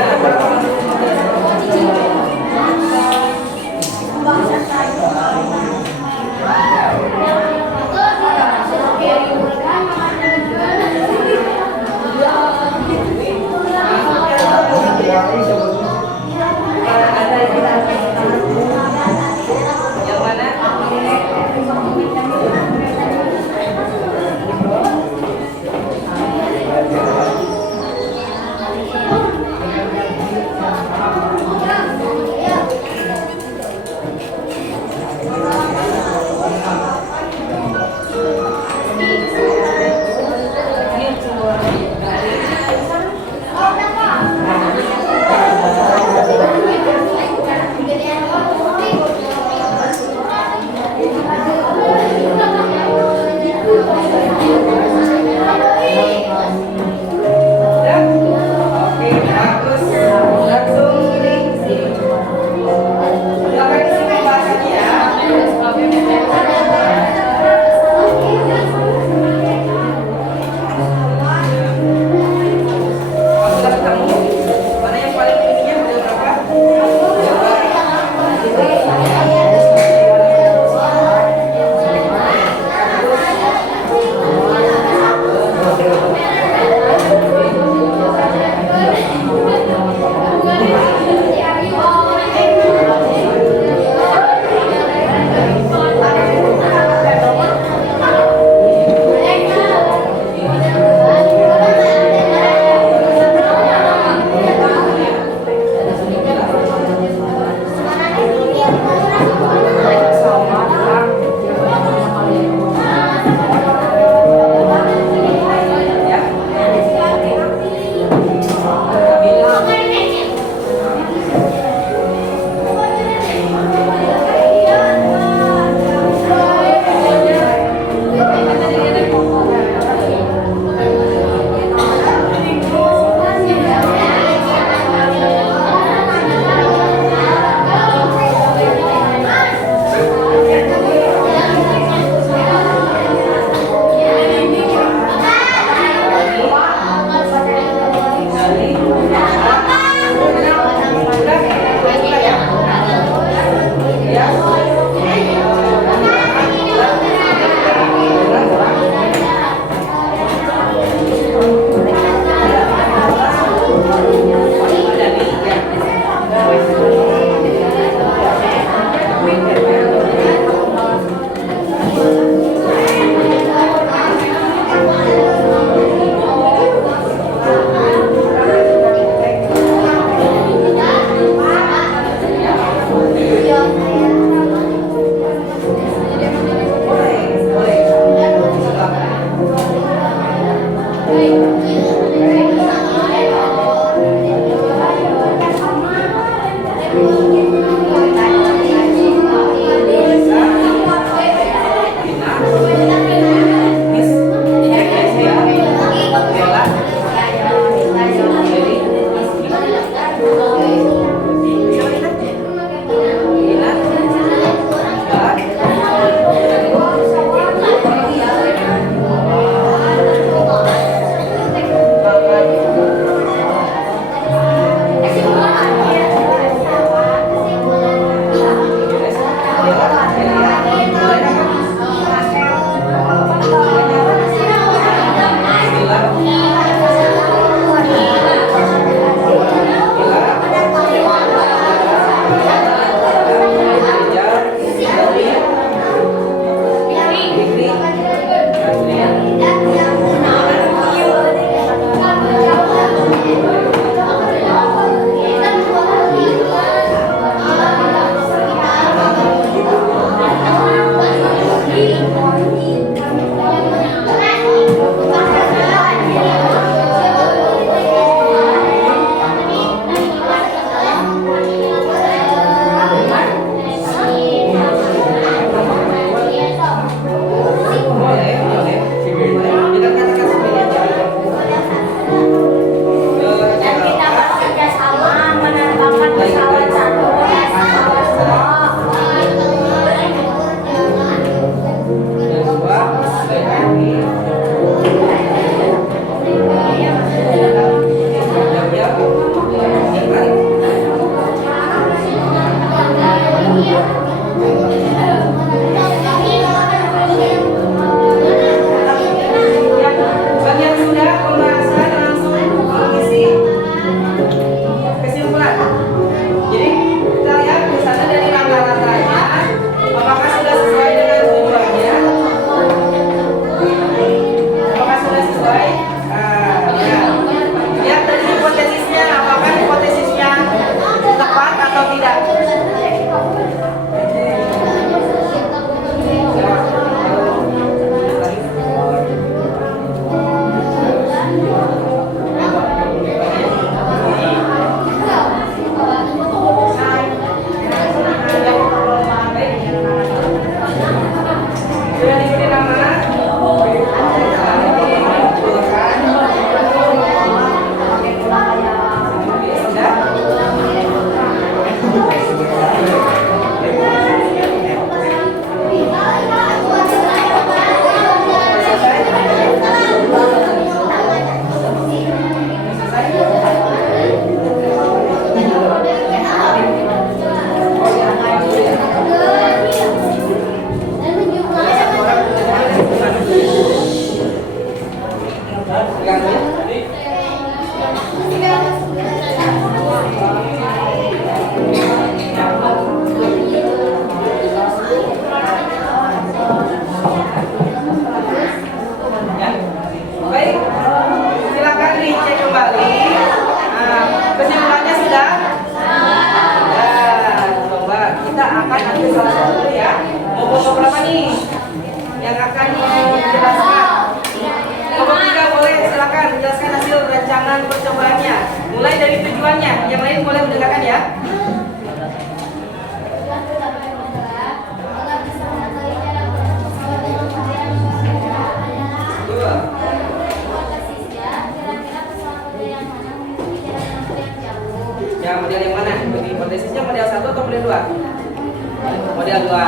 Ya, bagi yang sudah pembahasan langsung mengisi kesimpulan. Jadi kita lihat di sana dari rata-ratanya, apakah sudah sesuai dengan tujuannya? Apakah sudah sesuai? Ya. Lihat dari hipotesisnya, apakah hipotesisnya tepat atau tidak? Sudah diberi nama? Ya. Baik, silakan dicek kembali. Kesimpulannya sudah? Ya, coba kita akan ambil salah satu dulu ya. Mau foto berapa nih? Yang akan menjelaskan. Kelompok 3 boleh silakan menjelaskan hasil rancangan percobaannya. Mulai dari tujuannya. Yang lain boleh mendengarkan ya. Dua. Ya, model yang mana? Hipotesisnya model 1 atau model 2? Model 2.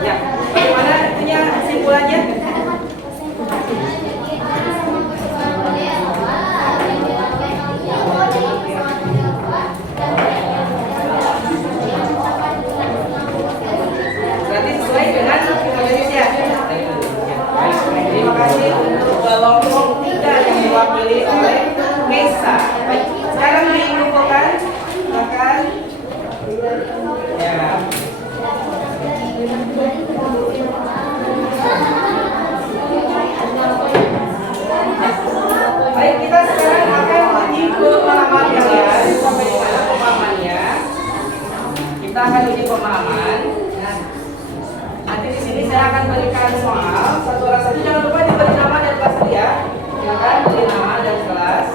Ya, bagaimana itunya kesimpulannya? Berarti sesuai dengan hipotesisnya. Terima kasih untuk kelompok 3 yang diwakili oleh Mesa. Baik, sekarang diinfokan, silakan. Ya. Baik, kita sekarang akan uji pemahaman kalian. Sampai di mana pemahamannya? Kita akan uji pemahaman. Nanti di sini saya akan berikan soal satu orang saja. Jangan lupa diberi nama dan kelas ya. Silakan beri nama dan kelas.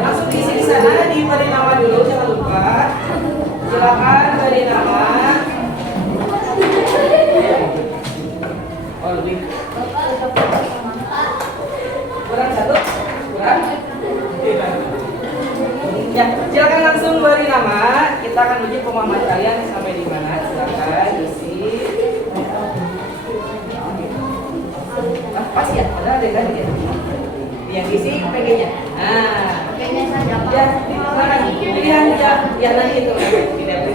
Langsung diisi di sana, diberi nama dulu, jangan lupa. Silakan beri nama. Oh, lebih. Kurang satu? Kurang? Ya, silakan langsung beri nama. Kita akan uji pemahaman kalian sampai di mana. Silakan isi. Pas ya, ada kan ya? Yang isi PG-nya. Nah, ya, silakan pilihan ya nanti itu tidak.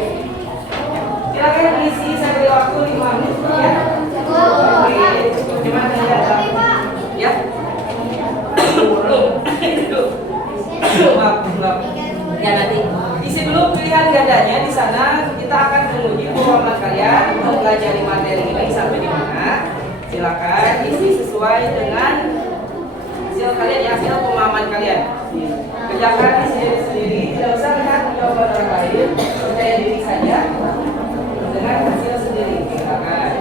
Silakan isi sampai waktu 5 menit ya. Oke, gimana ya? Maaf. Ya nanti isi dulu pilihan gandanya di sana. Kita akan menguji pemahaman kalian mempelajari materi ini sampai di mana. Silakan isi sesuai dengan hasil kalian ya, hasil pemahaman kalian. Kerjakan di sendiri, tidak usah lihat jawaban orang lain, percaya diri saja dengan hasil sendiri. Silakan.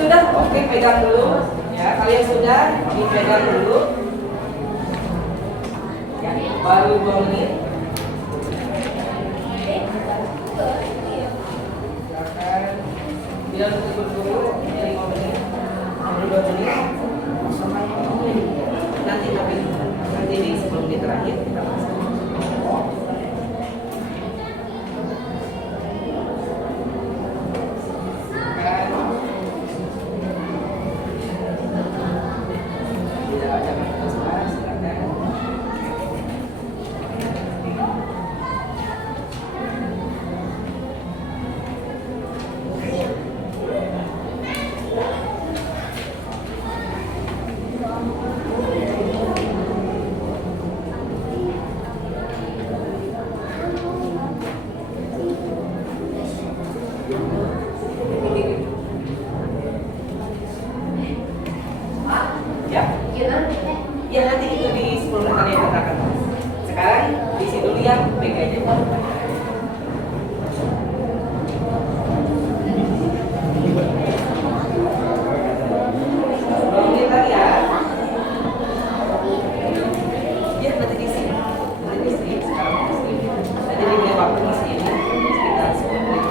Sudah, oke, pegang dulu ya. Kalian sudah dipegang dulu ya, baru 2 menit. Silakan biar tutup dulu 5 menit, baru 2 menit. Nanti di sebelum di terakhir kita masuk. Ya nanti itu di 10 menit kalian katakan. Sekarang diisi dulu yang PG-nya. 10 menit lagi ya. Ya nanti diisi. Nanti diisi. Sekarang diisi. Nanti diberi waktu masih ini sekitar 10 menit.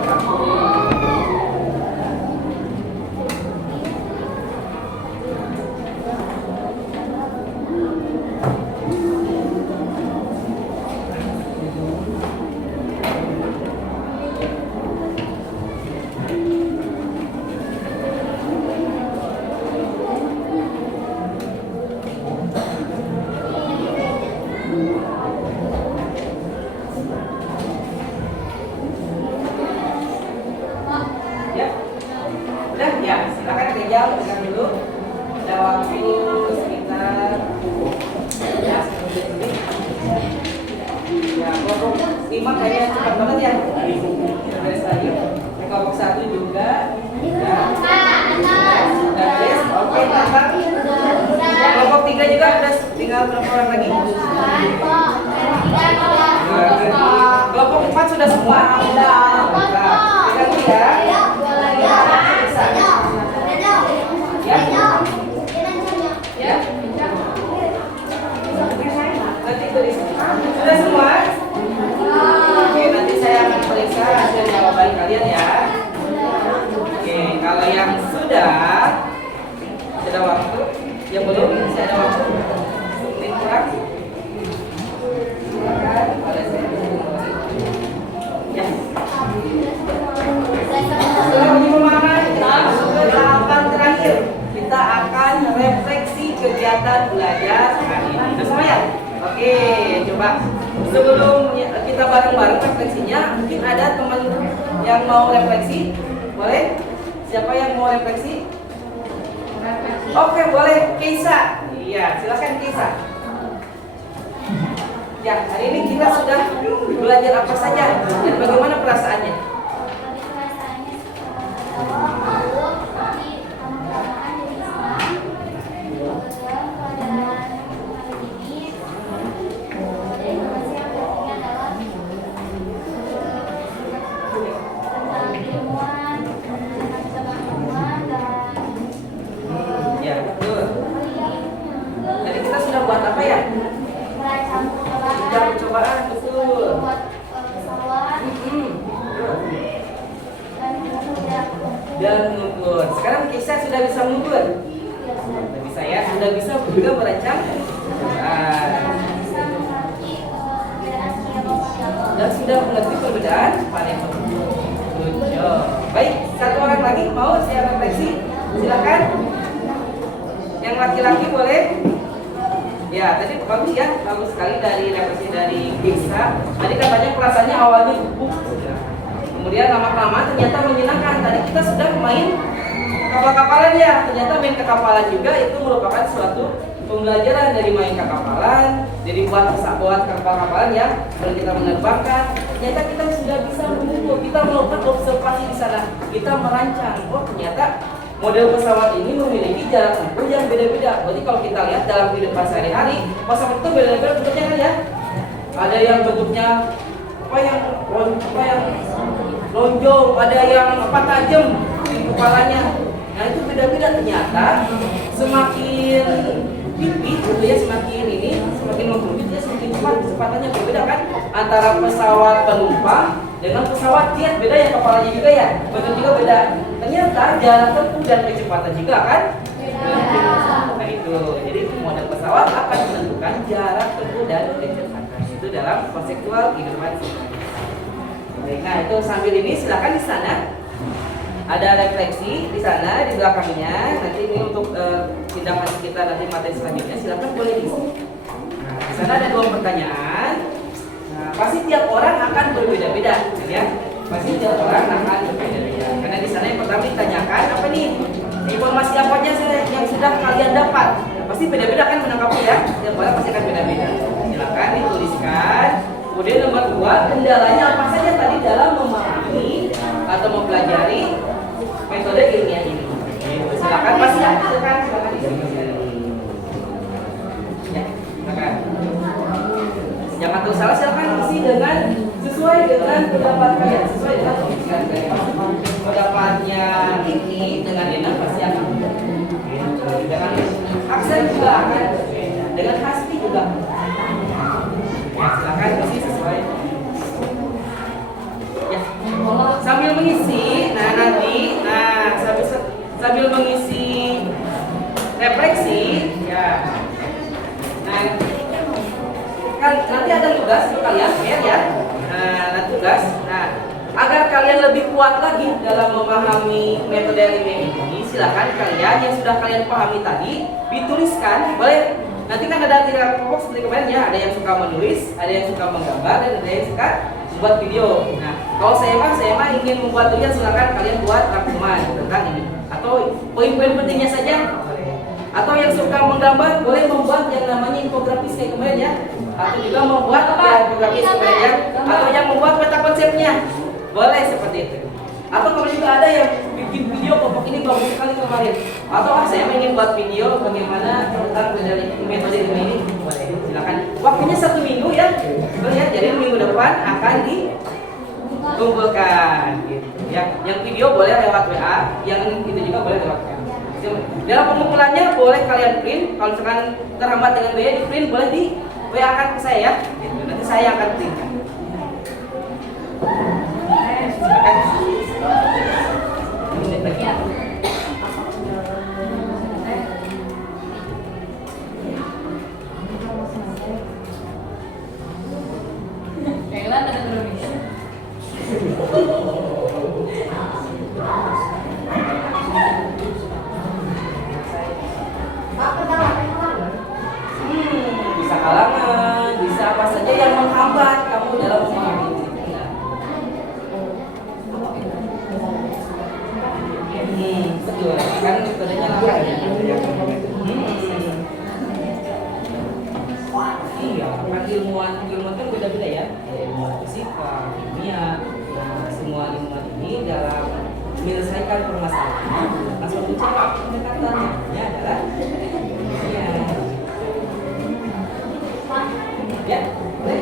Pegang dulu. Ada waktu sekitar ya 10 menit. Ya, kelompok 5 kayaknya cepat banget ya. Beres lagi. Kelompok 1 juga. Ya. Sudah beres. Oke, mantap. Kelompok 3 juga udah tinggal berapa orang lagi? Kelompok 4 sudah semua? Sudah. Pegang dulu ya. Sudah semua? Oke, nanti saya akan periksa hasil jawaban kalian ya. Oke, kalau yang sudah waktu, yang belum masih ada waktu 10 menit kurang. Silakan, boleh saya ya. Setelah uji pemahaman, kita masuk ke tahapan terakhir. Kita akan refleksi kegiatan belajar hari ini. Sudah semua ya? Oke, coba sebelum kita bareng-bareng refleksinya, mungkin ada teman yang mau refleksi, boleh? Siapa yang mau refleksi? Oke, boleh Keisa. Iya, silakan Keisa. Ya, hari ini kita sudah belajar apa saja dan bagaimana perasaannya? Ya, betul. Jadi kita sudah buat apa ya? Sudah percobaan, betul. Dan mengukur. Sekarang Keisa sudah bisa mengukur. Sudah bisa ya, sudah bisa juga merancang. Dan sudah mengerti perbedaan variabel. Good job. Baik, satu orang lagi mau siap refleksi? Silakan. Yang laki-laki boleh. Ya, tadi bagus ya, bagus sekali dari refleksi dari Keisa. Tadi katanya perasaannya awalnya gugup, kemudian lama-lama ternyata menyenangkan. Tadi kita sudah main kapal-kapalan ya, ternyata main ke kapalan juga itu merupakan suatu pembelajaran dari main ke kapalan, jadi buat kapal-kapalan ya, kalau kita menerbangkan, ternyata kita sudah bisa mengukur, kita melakukan observasi di sana, kita merancang. Oh ternyata model pesawat ini memiliki jarak tempuh yang beda-beda. Jadi kalau kita lihat dalam kehidupan sehari-hari, pesawat itu beda-beda bentuknya kan ya. Ada yang bentuknya apa yang lonjong, ada yang tajam di kepalanya. Nah itu beda-beda ternyata. Semakin tipis gitu ya, semakin mengkrucis dia semakin cepat, kecepatannya berbeda kan antara pesawat penumpang dengan pesawat jet, beda ya kepalanya juga ya, bentuk juga beda. Ternyata jarak tempuh dan kecepatan juga kan. Nah itu, jadi model pesawat akan menentukan jarak tempuh dan kecepatan itu dalam konseptual kehidupan. Nah itu sambil ini silakan di sana ada refleksi di sana di belakangnya. Nanti ini untuk tindakan kita nanti materi selanjutnya silakan boleh diisi. Nah di sana ada 2 pertanyaan. Nah, pasti tiap orang akan berbeda-beda, ya. Pasti tiap orang akan berbeda-beda. Karena di sana yang pertama ditanyakan apa nih? Informasi apa aja yang sudah kalian dapat? Pasti beda-beda kan menangkapnya ya. Tiap orang pasti akan beda-beda. Silakan dituliskan. Kemudian nomor 2, kendalanya apa saja tadi dalam memahami atau mempelajari metode ilmiah ini. Silakan Mas ya, silakan diisi. Ya, silakan. Jangan terus salah, silakan isi dengan sesuai dengan pendapat kalian, sesuai dengan pemikiran kalian. Pendapatnya Kiki dengan Ena pasti akan dengan aksen juga akan dengan Hasti juga. Ya, silakan isi sesuai. Ya, sambil mengisi, sambil mengisi refleksi, ya. Nah, nanti ada tugas untuk kalian, ya. Nah, tugas. Nah, agar kalian lebih kuat lagi dalam memahami metode ilmiah ini, silakan kalian yang sudah kalian pahami tadi dituliskan. Boleh. Nanti kan ada 3 kelompok seperti kemarin ya. Ada yang suka menulis, ada yang suka menggambar, dan ada yang suka membuat video. Nah, kalau saya mah ingin membuat tulisan, silakan kalian buat rangkuman tentang ini. Atau poin-poin pentingnya saja. Atau yang suka menggambar boleh membuat yang namanya infografis kayak kemarin ya. Atau juga membuat infografis kemarin ya. Atau yang membuat peta konsepnya. Boleh seperti itu. Atau kalau juga ada yang bikin video kelompok ini bagus sekali kemarin. Atau saya ingin buat video bagaimana tentang metode ini. Boleh, silakan. Waktunya 1 minggu ya. Boleh ya. Jadi minggu depan akan dikumpulkan. Gitu. Yang video boleh lewat WA, yang itu juga boleh lewat WA. Dalam pengumpulannya boleh kalian print. Kalau misalkan terhambat dengan biaya di print, boleh di WA kan ke saya ya. Gitu. Nanti saya akan printkan. Bisa halangan, bisa apa saja yang menghambat kamu dalam memahami. Betul, kan metodenya langkah ya. dalam menyelesaikan permasalahan. Langsung dicek pendekatannya adalah ya, boleh.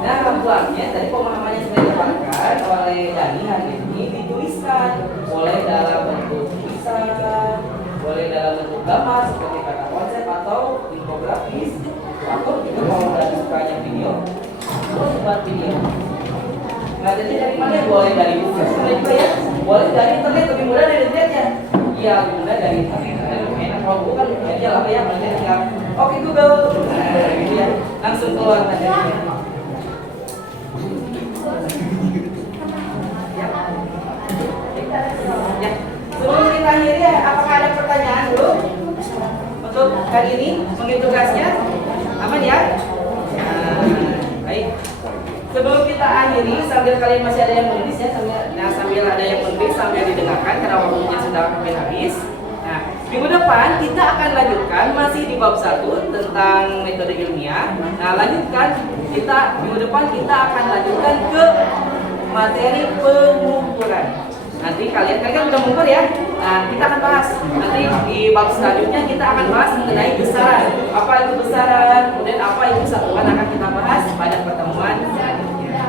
Nah, buatnya tadi pemahamannya sudah didapatkan oleh Dani hari ini dituliskan, boleh dalam bentuk tulisan, boleh dalam bentuk gambar seperti kata konsep atau infografis, atau juga kalau dari sukanya video, buat video. Nah, jadi dari mana? Boleh dari buku juga ya, boleh dari internet, lebih mudah dari internet ya. Iya, lebih mudah dari internet. Enak kalau bukan aja lah ya, nanti tinggal oke Google, nah, gitu ya, langsung keluar tadi. Ya, sebelum kita akhiri, apakah ada pertanyaan dulu untuk kali ini mengenai tugasnya? Aman ya? Nah, baik. Sebelum kita akhiri, sambil kalian masih ada yang menulis ya, sambil ada yang menulis sambil didengarkan karena waktunya sudah hampir habis. Nah, minggu depan kita akan lanjutkan masih di bab 1 tentang metode ilmiah. Nah, minggu depan kita akan lanjutkan ke materi pengukuran. Nanti kalian kan udah mengukur ya. Nah, kita akan bahas nanti di bab selanjutnya kita akan bahas mengenai besaran. Apa itu besaran? Kemudian apa itu satuan akan kita bahas pada pertemuan selanjutnya.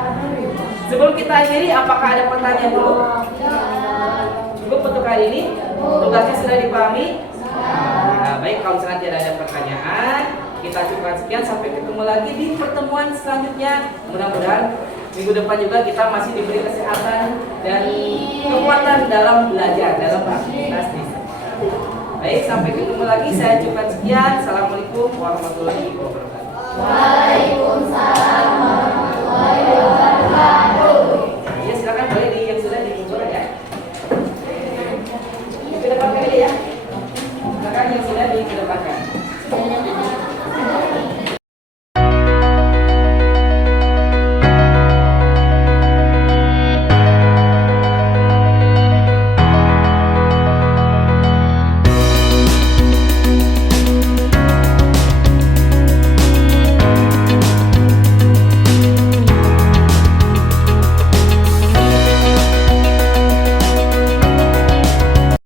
Sebelum kita akhiri, apakah ada pertanyaan dulu? Cukup untuk kali ini. Tugasnya sudah dipahami. Nah, baik, kalau misalnya tidak ada pertanyaan, kita cukupkan sekian, sampai ketemu lagi di pertemuan selanjutnya. Mudah-mudahan minggu depan juga kita masih diberi kesehatan dan kekuatan dalam belajar, dalam aktivitas di sana. Baik, sampai ketemu lagi. Saya cukupkan sekian. Assalamualaikum warahmatullahi wabarakatuh. Waalaikumsalam warahmatullahi wabarakatuh.